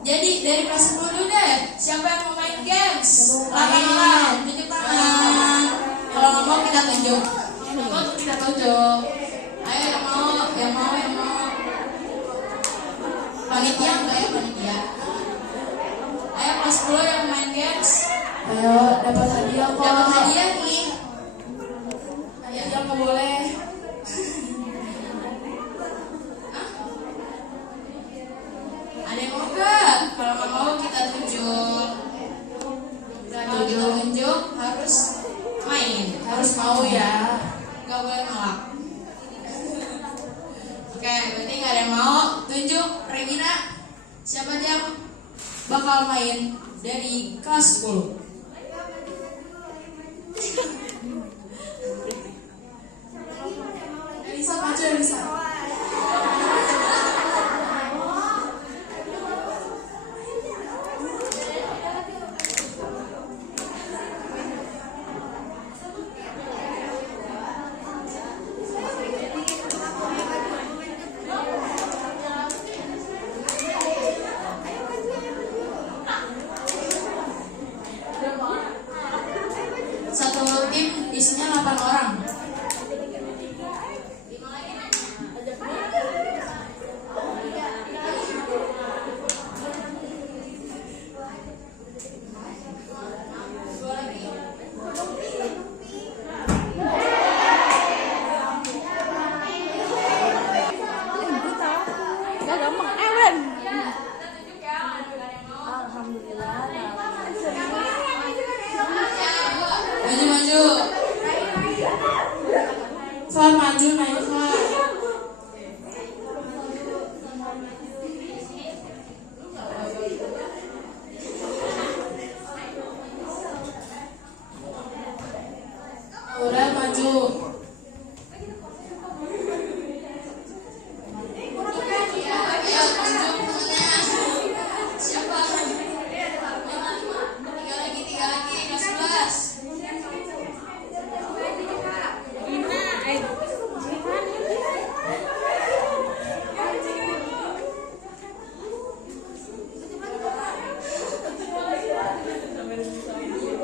Jadi dari kelas 10 dulu deh, siapa yang mau main games? 8 orang, tunjuk tangan. Kalau nggak mau kita tunjuk. Ayo yang mau. Panitia enggak ya, panitia? Ayo kelas 10 yang main games. Ayo, dapat hadiah kok. Dapat hadiah nih. Hadiah nggak boleh. Ada yang mau gak? Kalau nggak mau kita tunjuk. Kalau kita tunjuk harus main, harus mau ya, nggak boleh nolak. Oke, berarti nggak ada yang mau. Tunjuk Regina, siapa yang bakal main dari kelas 10? Elisa maju, Elisa. Satu tim isinya 8 orang. Maju. Far maju, naik Far. Udah maju. Siapa? Tiga lagi, kelas 11.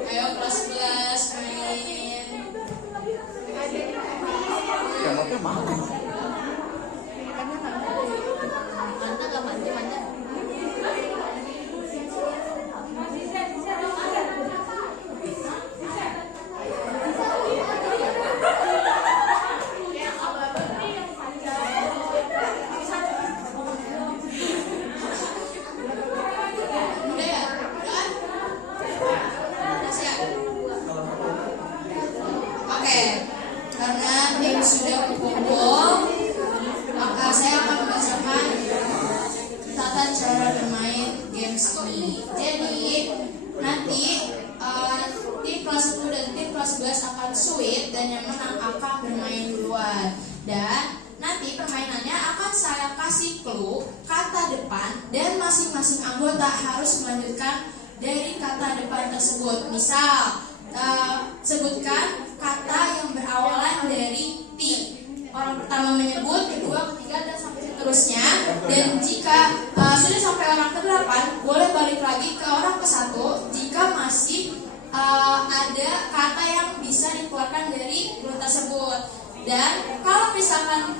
Ayo kelas 11 main. Udah ya? Udah? Udah siap? Oke, karena tim sudah berkumpul, maka saya akan membacakan tata cara bermain games ini. Jadi nanti tim kelas 10 dan tim kelas 11 akan sweet, dan yang menang akan bermain duluan. Dan nanti permainannya akan saya kasih clue kata depan, dan masing-masing anggota harus melanjutkan dari kata depan tersebut. Misal, sebutkan kata yang berawalan dari T. Orang pertama menyebut, kedua, ketiga, dan sampai seterusnya. Dan jika sudah sampai orang ke-8, boleh balik lagi ke orang ke-1 jika masih ada kata yang bisa dikeluarkan dari clue tersebut. Dan kalau misalkan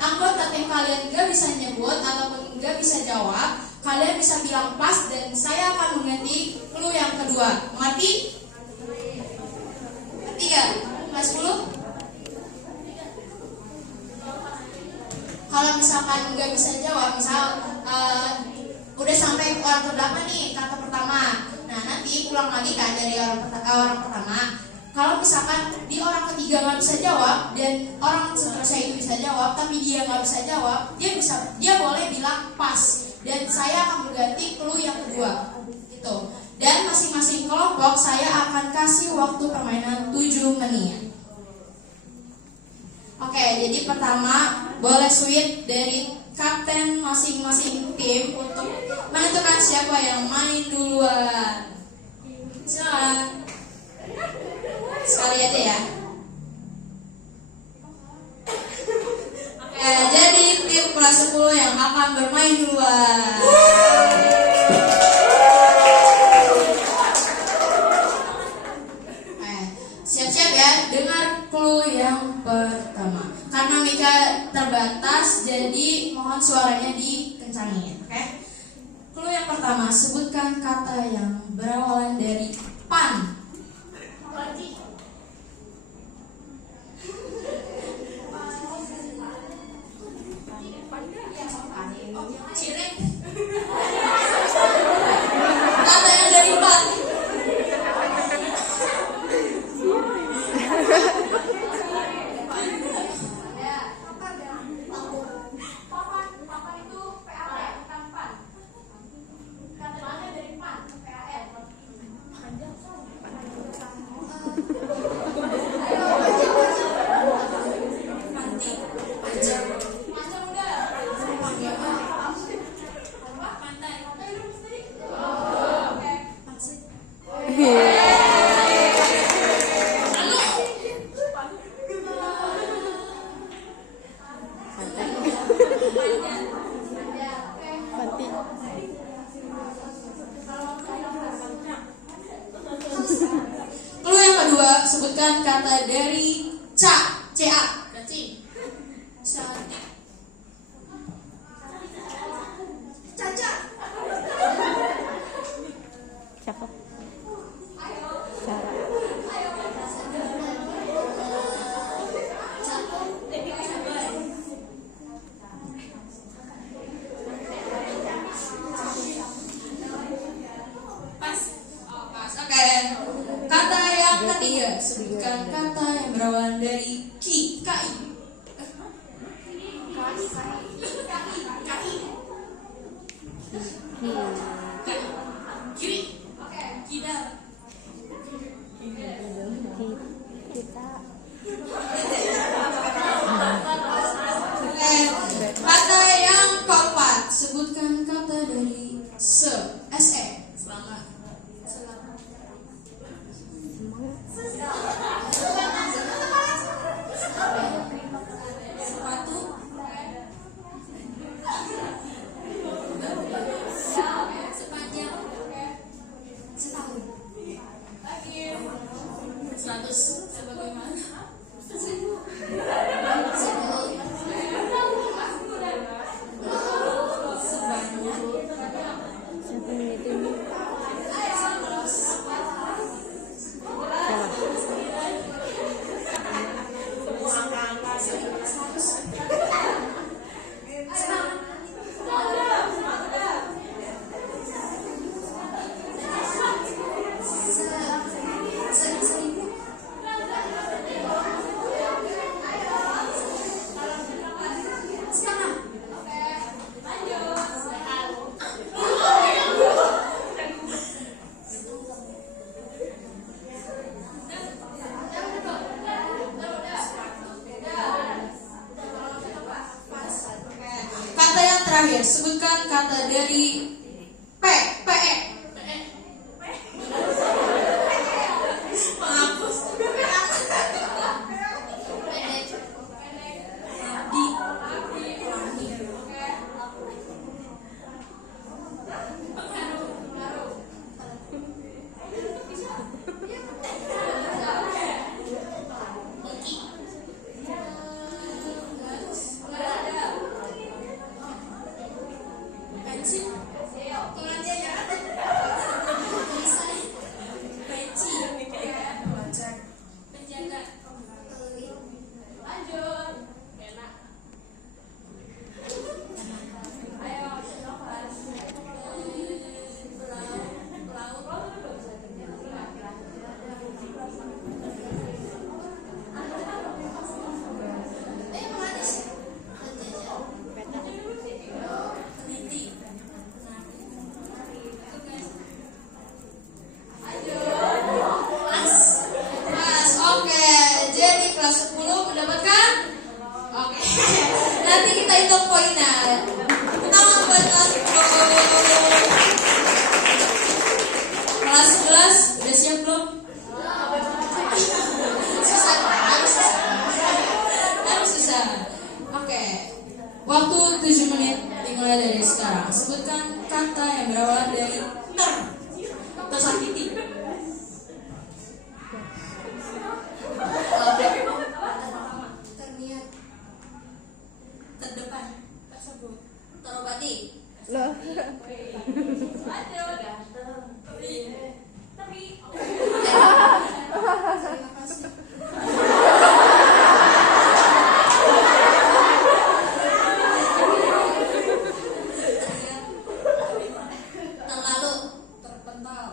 anggota tim kalian gak bisa nyebut ataupun gak bisa jawab, kalian bisa bilang pas dan saya akan mengganti clue yang kedua. Mengerti? Ngerti ya? Kelas 10? Kalau misalkan nggak bisa jawab, misal udah sampai orang keberapa nih kata pertama, nah nanti ulang lagi kan dari orang pertama. Kalau misalkan di orang ketiga nggak bisa jawab dan orang seterusnya itu bisa jawab, tapi dia nggak bisa jawab, dia boleh bilang pas dan saya akan mengganti clue yang kedua, gitu. Dan masing-masing kelompok saya akan kasih waktu permainan 7 menit. Oke, jadi pertama boleh switch dari kapten masing-masing tim untuk menentukan siapa yang main duluan. Silakan. Sekali aja ya. Oke, jadi tim kelas 10 yang akan bermain duluan. Siap-siap ya, dengar clue yang pertama. Karena Mika terbatas, jadi mohon suaranya dikencangin, oke? Clue yang pertama, sebutkan kata yang berawalan dari pan. Cireng. Kata yang dari pan. Clue yang kedua, sebutkan kata dari ca, cacing. Caca. Cakep. Oke. Kata yang ketiga, sebutkan kata yang berawalan dari ki, kai. Kiri. Oke, kidal. Kita Oke. Kata yang keempat, sebutkan kata dari se. Selamat. Sepatu. Sepanjang. Setahun. 100. Sebagaimana? 1000. Sebanyak. siapa yang itu? Kata yang terakhir, sebutkan kata dari pe. Menghapus. Pensil. Nanti kita hitung poinnya. Tangan buat kelas 10. Kelas 11 udah siap belum? Susah, harus susah. Oke. Waktu 7 menit dimulai dari sekarang. Sebutkan kata yang berawal dari tersakiti. Terniat. Terdepan. Tersebut. Terobati. Loh. Terima kasih. Terlalu terpental.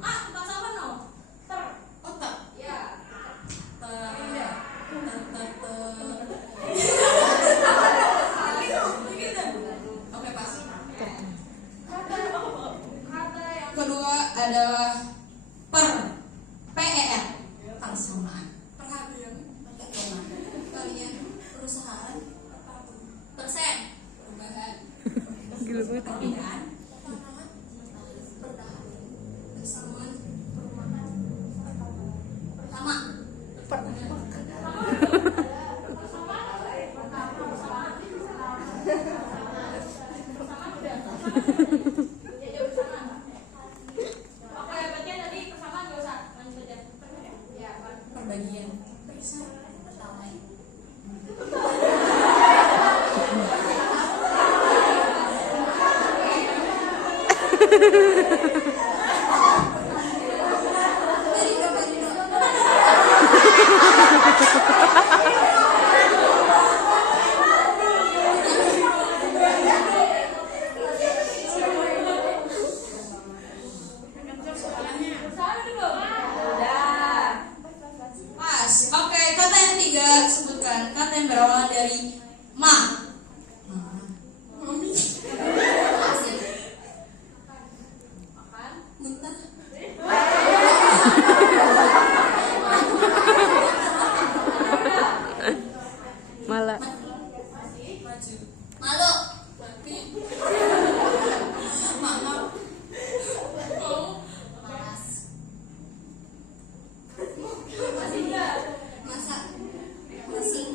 Bukan sama no. Otak. Ya. Oke, Pak. Kedua adalah PER, persamaan. Perhatian, kalian perusahaan, persen, perubahan, perbedaan, persamaan, pertama, perbagian, perisa, pertalai. Dari berapa dino? Pas. Oke, kata yang ketiga sebutkan kata yang berawal dari ma. Mami. Asik. Makan. Muntah. Malah. Maju. Malu. Mati. Maaf. Malas. Masak. Masing.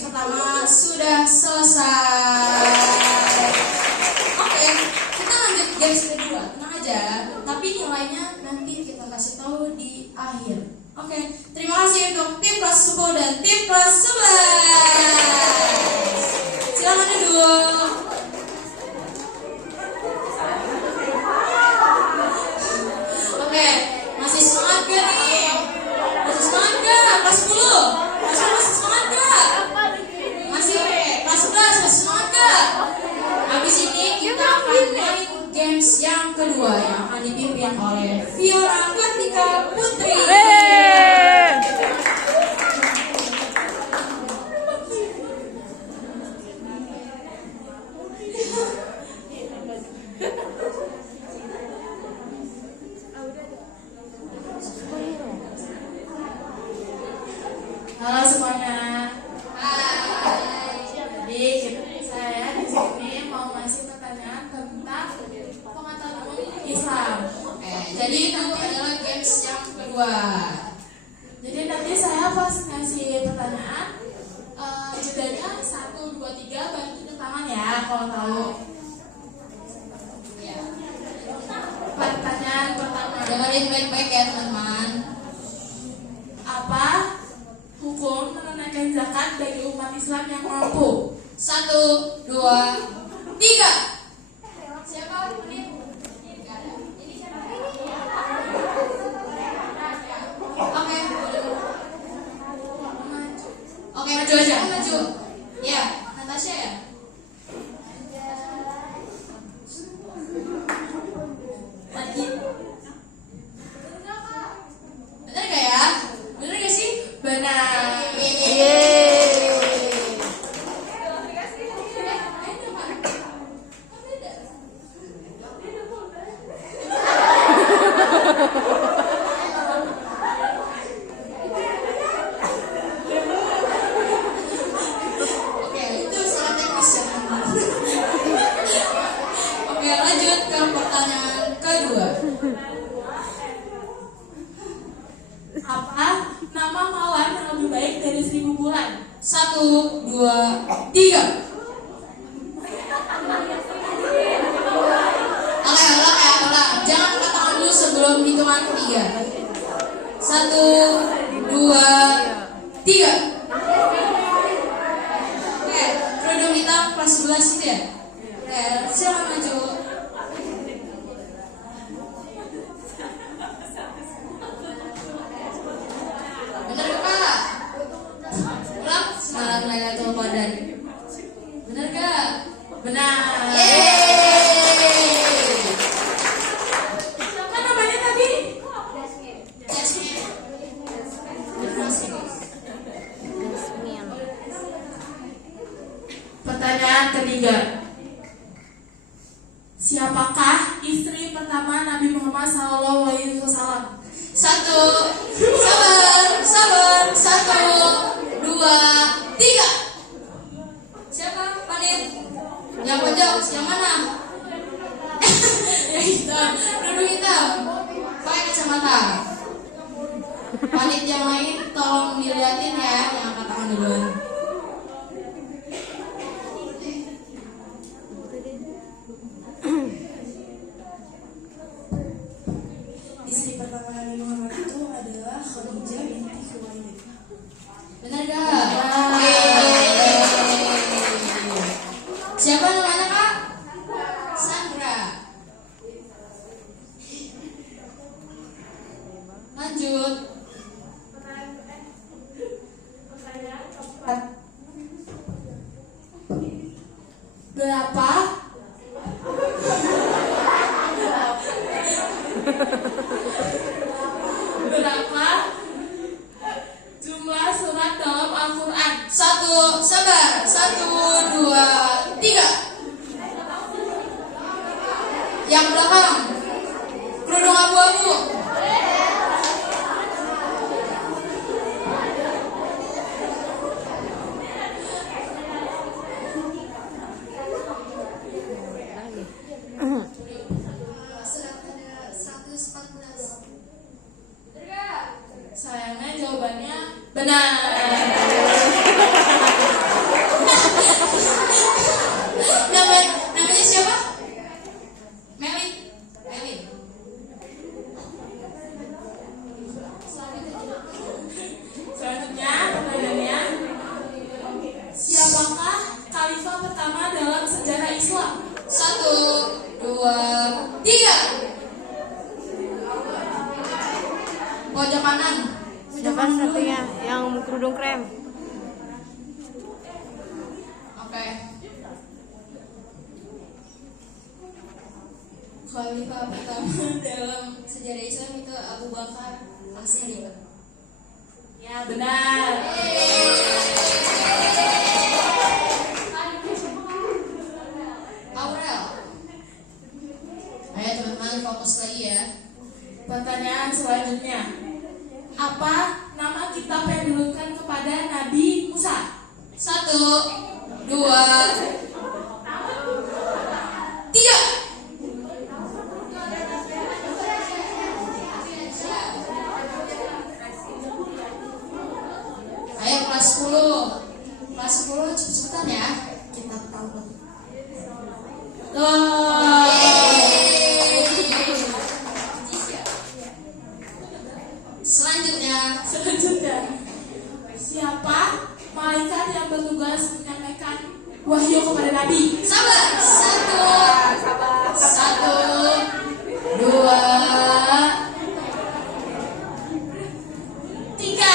games pertama sudah selesai. Oke, kita lanjut games kedua. Tenang aja, tapi nilainya nanti kita kasih tahu di akhir. Oke, terima kasih untuk tim kelas 10 dan tim kelas 11. Silakan duduk. Oke, masih semangat gak nih? Masih semangat gak? Kelas 10? Masih semangat gak? Masih kelas 11 masih semangat gak? Habis ini kita akan main games yang kedua yang akan dipimpin oleh Fiora Kartika Putri. Halo semuanya. Hai. Jadi saya di sini mau ngasih pertanyaan tentang pengetahuan umum Islam. Jadi nanti adalah games yang kedua. Jadi nanti saya pas ngasih pertanyaan, jedanya 1, 2, 3 baru tunjuk tangan ya kalau tahu. Ya. Pertanyaan pertama. Dengerin baik-baik ya teman-teman. Apa hukum menunaikan zakat bagi umat Islam yang mampu? 1, 2, 3. Siapa? Ini? Nggak ada. Ini siapa? Oke. Oke, maju aja. Maju. Ya, Natasha ya. Lagi. Bener gak ya? Bener gak sih? Benar. Oke, itu sangat teknis ya. Oke, lanjut ke pertanyaan kedua. Apa nama malam yang lebih baik dari 1000 bulan? 1, 2, 3. Oke, ulang ya, ulang. Jangan angkat tangan dulu sebelum hitungan 3. 1, 2, 3. Oke, kerudung hitam kelas 11 itu ya? Oke, silakan maju. Bener gak Kak? Ulang. Semalam Lailatul Qadar. Bener gak? Benar. Yeay. Siapa namanya tadi? Jasmine. Pertanyaan ketiga. Siapakah istri pertama Nabi Muhammad SAW? 1, sabar, 1, 2, 3. Siapa? Panit. Yang pojok, yang mana? Yang hitam, kerudung hitam, pakai kacamata. Panit yang lain tolong diliatin ya, yang angkat tangan duluan. Istri pertama Nabi Muhammad itu adalah Khadijah binti Khuwailid. Benar gak? Yeay. Siapa namanya Kak? Sandra. Lanjut. Berapa jumlah surat dalam Al-Quran? 1, sabar, 1, 2, 3. Yang belakang, kerudung abu-abu. Surat ada 114. Bener gak? Sayangnya jawabannya Benar. Mas satunya yang kerudung krem. Oke. Khalifah pertama dalam sejarah Islam itu Abu Bakar As-Siddiq. Ya, benar. Aurel. Ayo teman-teman fokus lagi ya. Pertanyaan selanjutnya. Apa nama kitab yang diturunkan kepada Nabi Musa? 1, 2, 3. Ayo kelas 10. Kelas 10 cepet-cepetan ya. Kita tahu. Selanjutnya, siapa malaikat yang bertugas menyampaikan wahyu kepada Nabi? Sabar. 1, 2, 3.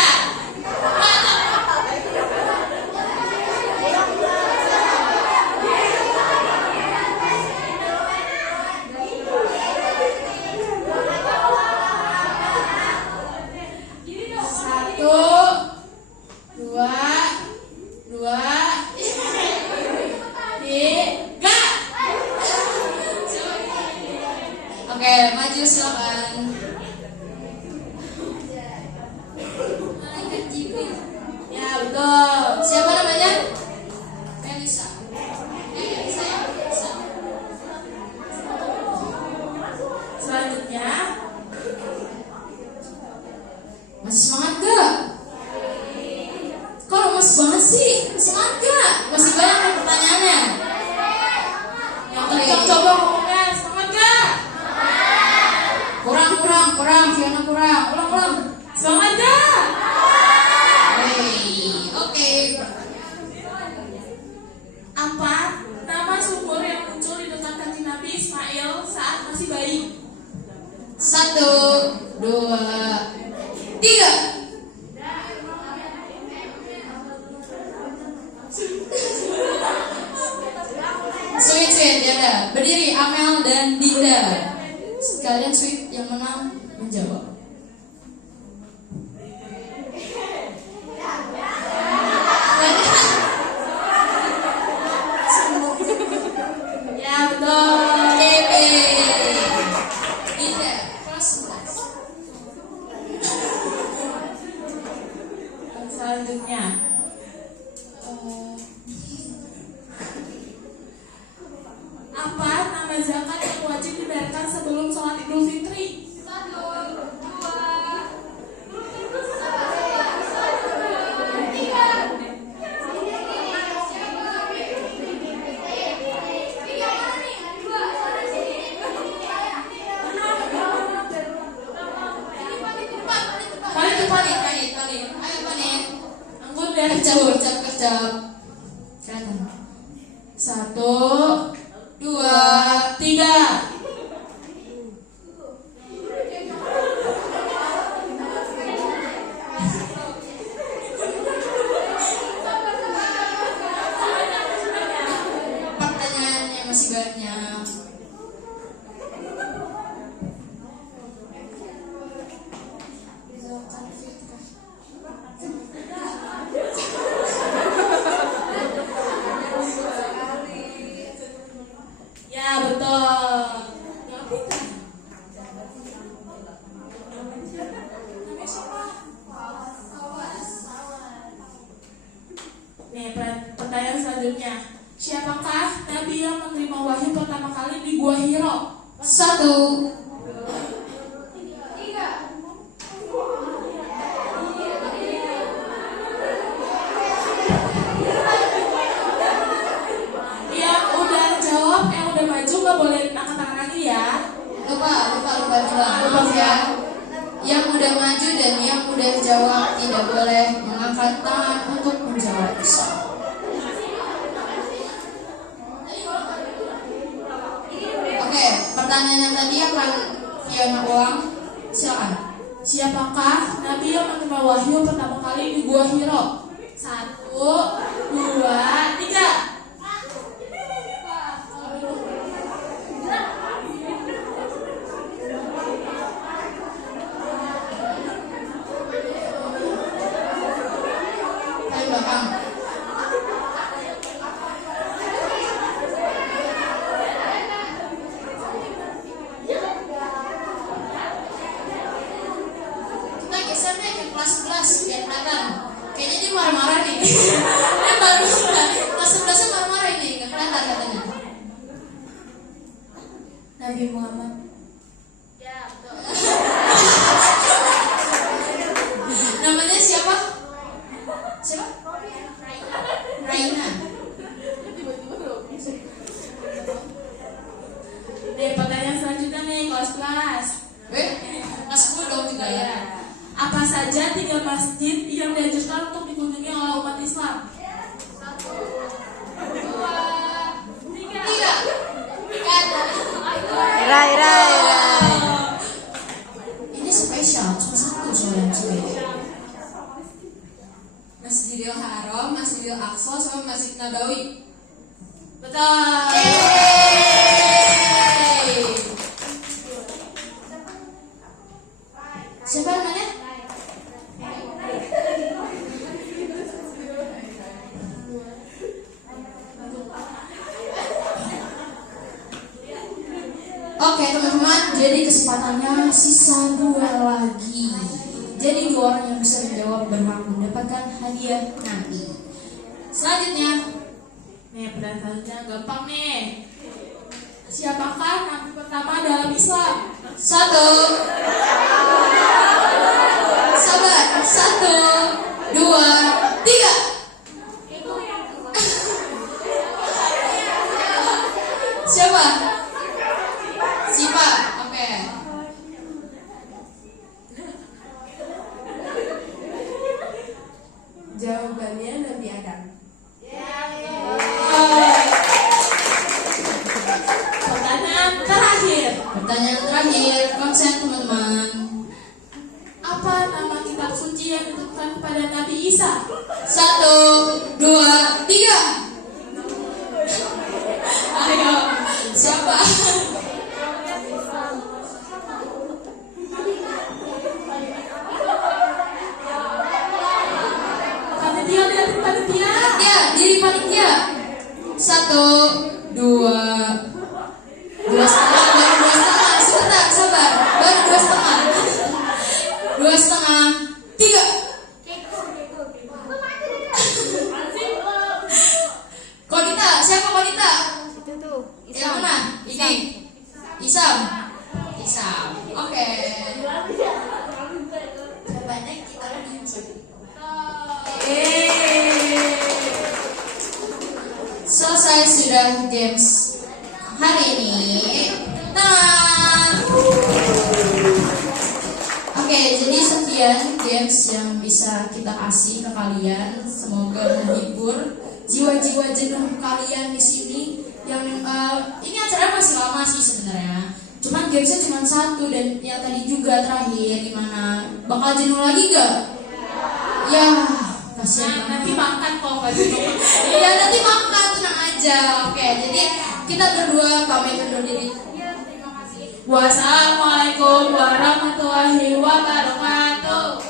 Oke, maju silakan. Malaikat Jibril. Ya, betul. Siapa namanya? Melisa. Melisa ya? Melisa. Selanjutnya, Masih semangat gak? Kok lemes banget sih? Semangat gak? Masih banyak nih pertanyaannya. yang kencang coba ngomongnya, semangat gak? Kurang, Fiona kurang. Ulang. Semangat gak? Oke. Apa nama sumur yang muncul di dekat kaki Nabi Ismail saat masih bayi? 1, 2, 3. Sweet ya udah. Berdiri Amel dan Dinda. Sekalian sweet yang menang menjawab. Ya, betul. Dinda, kelas 11. Selanjutnya, apa nama zakat yang wajib dibayarkan sebelum sholat Idul Fitri? 1, 2, 3. Panik. Ayo panik. Anggun dan Kecap. Kelihatan. 1, 2, 3. Pertanyaannya masih banyak. Ya, betul. Yang pintar. Namanya siapa? Nih, pertanyaan selanjutnya. Siapakah Nabi yang menerima wahyu pertama kali di Gua Hiro? 1, Yang udah jawab, yang udah maju gak boleh angkat tangan lagi ya. lupa bilang. Maaf ya. Yang udah maju dan yang udah jawab tidak boleh mengangkat tangan untuk menjawab. Oke, pertanyaan yang tadi akan Fiona ulang. Silakan. Siapakah Nabi yang menerima wahyu pertama kali di Gua Hiro? 1, 2, 3. Ayo Bang. Kita geser deh ke kelas 11 biar kelihatan. Kayaknya dia marah-marah nih. Dia baru kelas 11 marah-marah ini, nggak kelihatan katanya. Nabi Muhammad. Namanya siapa? Siapa? Raina. Pertanyaan selanjutnya nih, kelas 11. Kelas 10 dong juga ya. Apa saja 3 masjid yang dianjurkan untuk dikunjungi oleh umat Islam? 3. Rai. Ini spesial, cuma satu soalnya spesial. Masjidil Haram, Masjidil Aqsa, sama Masjid Nabawi. Betul. Siapa namanya? Oke teman-teman, jadi kesempatannya sisa 2 lagi. Jadi 2 orang yang bisa menjawab berhak mendapatkan hadiah nanti. Selanjutnya, Nih, pertanyaan selanjutnya gampang nih. Siapakah nabi pertama dalam Islam? 1. Sabar, 1, 2, 3. Siapa? Siapa? Oke. Jawabannya Nabi Adam. Pertanyaan terakhir, konsen teman-teman. Apa nama kitab suci yang ditentukan kepada Nabi Isa? 1, 2, 3. Ayo, siapa? Panitia, lihat panitia. Ya, diri panitia. 1, 2, 2,5. Sebentar, sabar. Baru 2,5. 2,5, 3. Konita, siapa Konita? Itu tuh. Yang mana? Ini. Isam. Oke. Jawabannya kita diem saja. Selesai sudah games hari ini. Oke, jadi sekian games yang bisa kita kasih ke kalian. Semoga menghibur jiwa-jiwa jenuh kalian di sini. Yang ini acara masih lama sih sebenarnya. Cuman gamesnya cuma 1 dan yang tadi juga terakhir gimana? Bakal jenuh lagi gak? Ya, kasihan. Nanti makan kok Pak Joko. Iya nanti makan, tenang aja. Oke, jadi kita berdua pamit undur diri. Wassalamualaikum warahmatullahi wabarakatuh.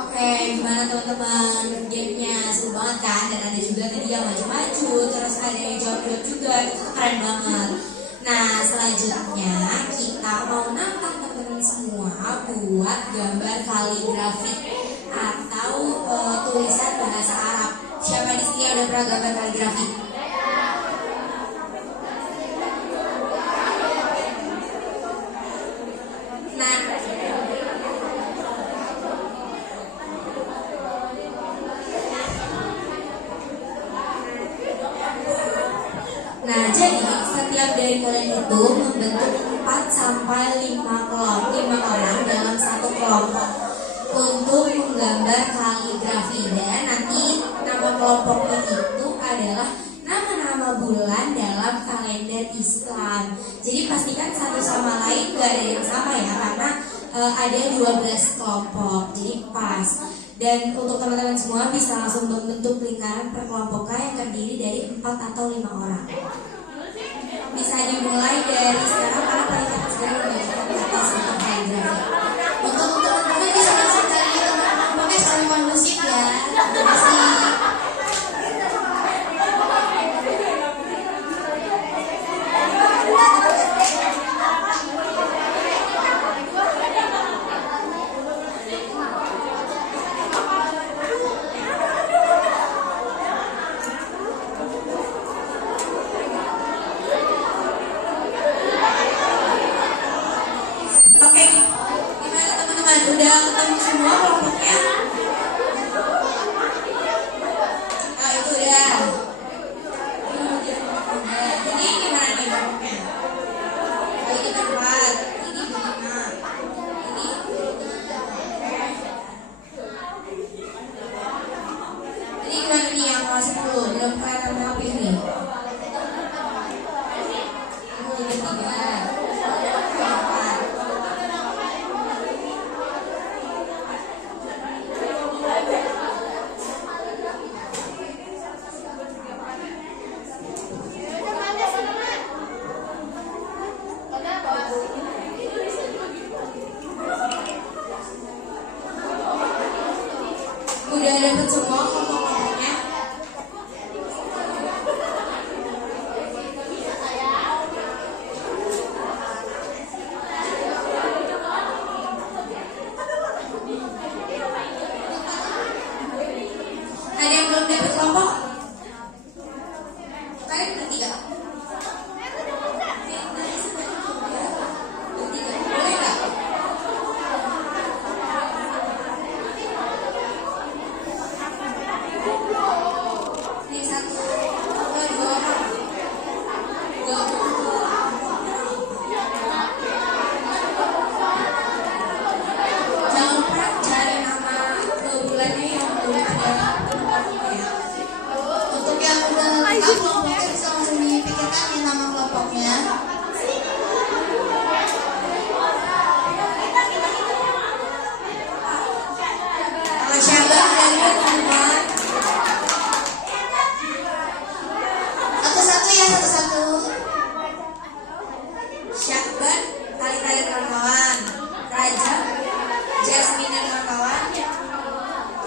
Oke, gimana teman-teman? Gamenya seru banget kan? Dan ada juga tadi yang maju-maju, terus ada yang jawab-jawab juga, itu keren banget. Nah, selanjutnya kita mau nantang teman-teman semua buat gambar kaligrafi atau tulisan bahasa Arab. Siapa di sini yang udah pernah gambar kaligrafi? Nah, jadi setiap dari kalian itu membentuk 4 sampai 5 orang dalam satu kelompok untuk menggambar kaligrafi, dan nanti nama kelompoknya itu adalah nama-nama bulan dalam kalender Islam. Jadi pastikan satu sama lain gak ada yang sama ya, karena ada 12 kelompok, jadi pas. Dan untuk teman-teman semua bisa langsung membentuk lingkaran perkelompokan yang terdiri dari 4 atau 5 orang. Bisa dimulai dari sekarang karena panitia sedang membagikan batas untuk kaligrafi. Untuk teman-teman bisa langsung cari teman kelompoknya sambil kondusif ya. Terima kasih. Oke, gimana teman-teman? Udah ketemu semua kelompoknya? Oh itu udah. Ini gimana nih kelompoknya? Oh ini berempat, ini berlima, ini ini gimana nih yang kelas 10? Belum kelihatan rapih nih. Ini bertiga. Udah dapet semua kelompok-kelompoknya? Ada yang belum dapet kelompok? Kalian bertiga? Bertiga, boleh nggak? Ini 1, 2, 2. Jangan lupa cari nama bulannya yang belum ada kelompoknya. Untuk yang udah lengkap kelompoknya bisa langsung dipikirkan ya nama kelompoknya. Kalau Syabban dari teman-teman. Satu-satu ya, satu-satu. Syabban, kali-kali kawan-kawan. Rajab, Jasmine dan kawan-kawan.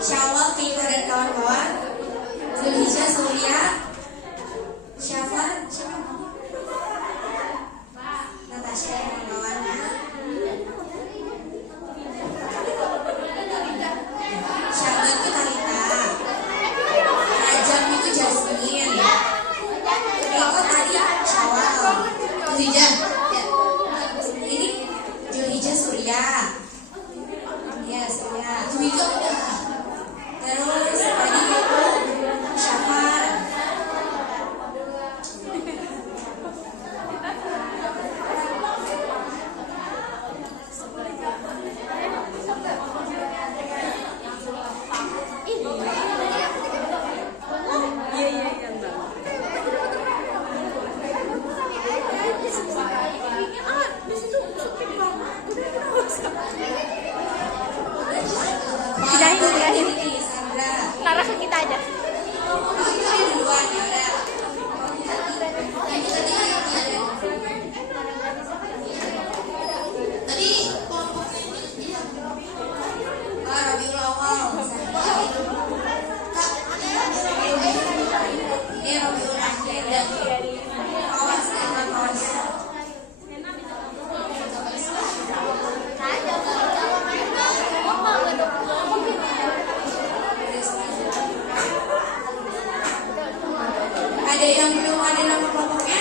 Syawal, Tika dan kawan-kawan. Zulhijjah, Surya. Syafar, Natasha dan kawan-kawannya. Syabban itu Talita. Rajab itu Jasmine. Iko tadi Syawal. Zulhijjah. Ya. Ini Zulhijjah Surya. Ya Surya. Zulhijjah udah. Terus tadi itu Syafar. Pindahin. Ini Sandra. Taruh ke kita aja. Oh itu dia duluan ya udah. Tadi kelompoknya ini Rabiul Awal. Ini Rabiul Akhir dan Awas dan Awas. Ada yang belum ada nama kelompoknya?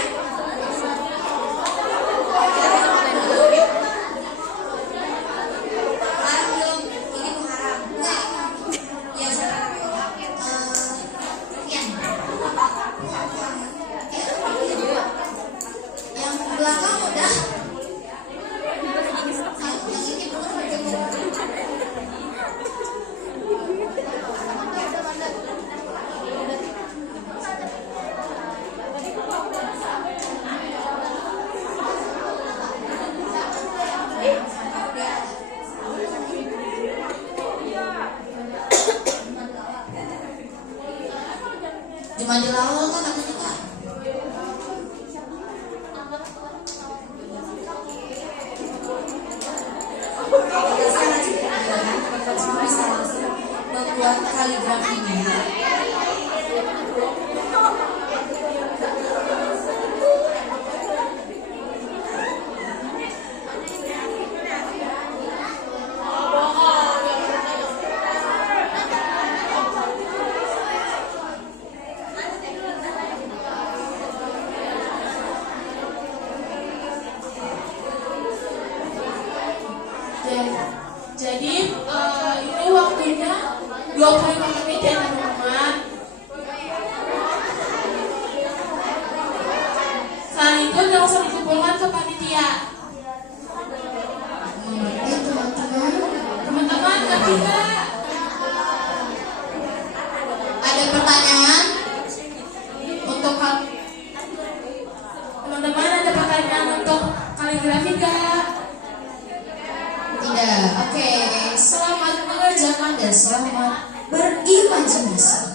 Cuma di Lawal kan katanya Kak. Kita sekarang juga teman-teman semua bisa langsung membuat kaligrafinya. Jadi ini waktunya 25 menit ya teman-teman. Saat itu langsung dikumpulkan ke panitia. Teman-teman ngerti nggak? Ada pertanyaan? Untuk teman-teman ada pertanyaan untuk kaligrafi nggak? Tidak. Oke, selamat mengerjakan dan selamat berimajinasi.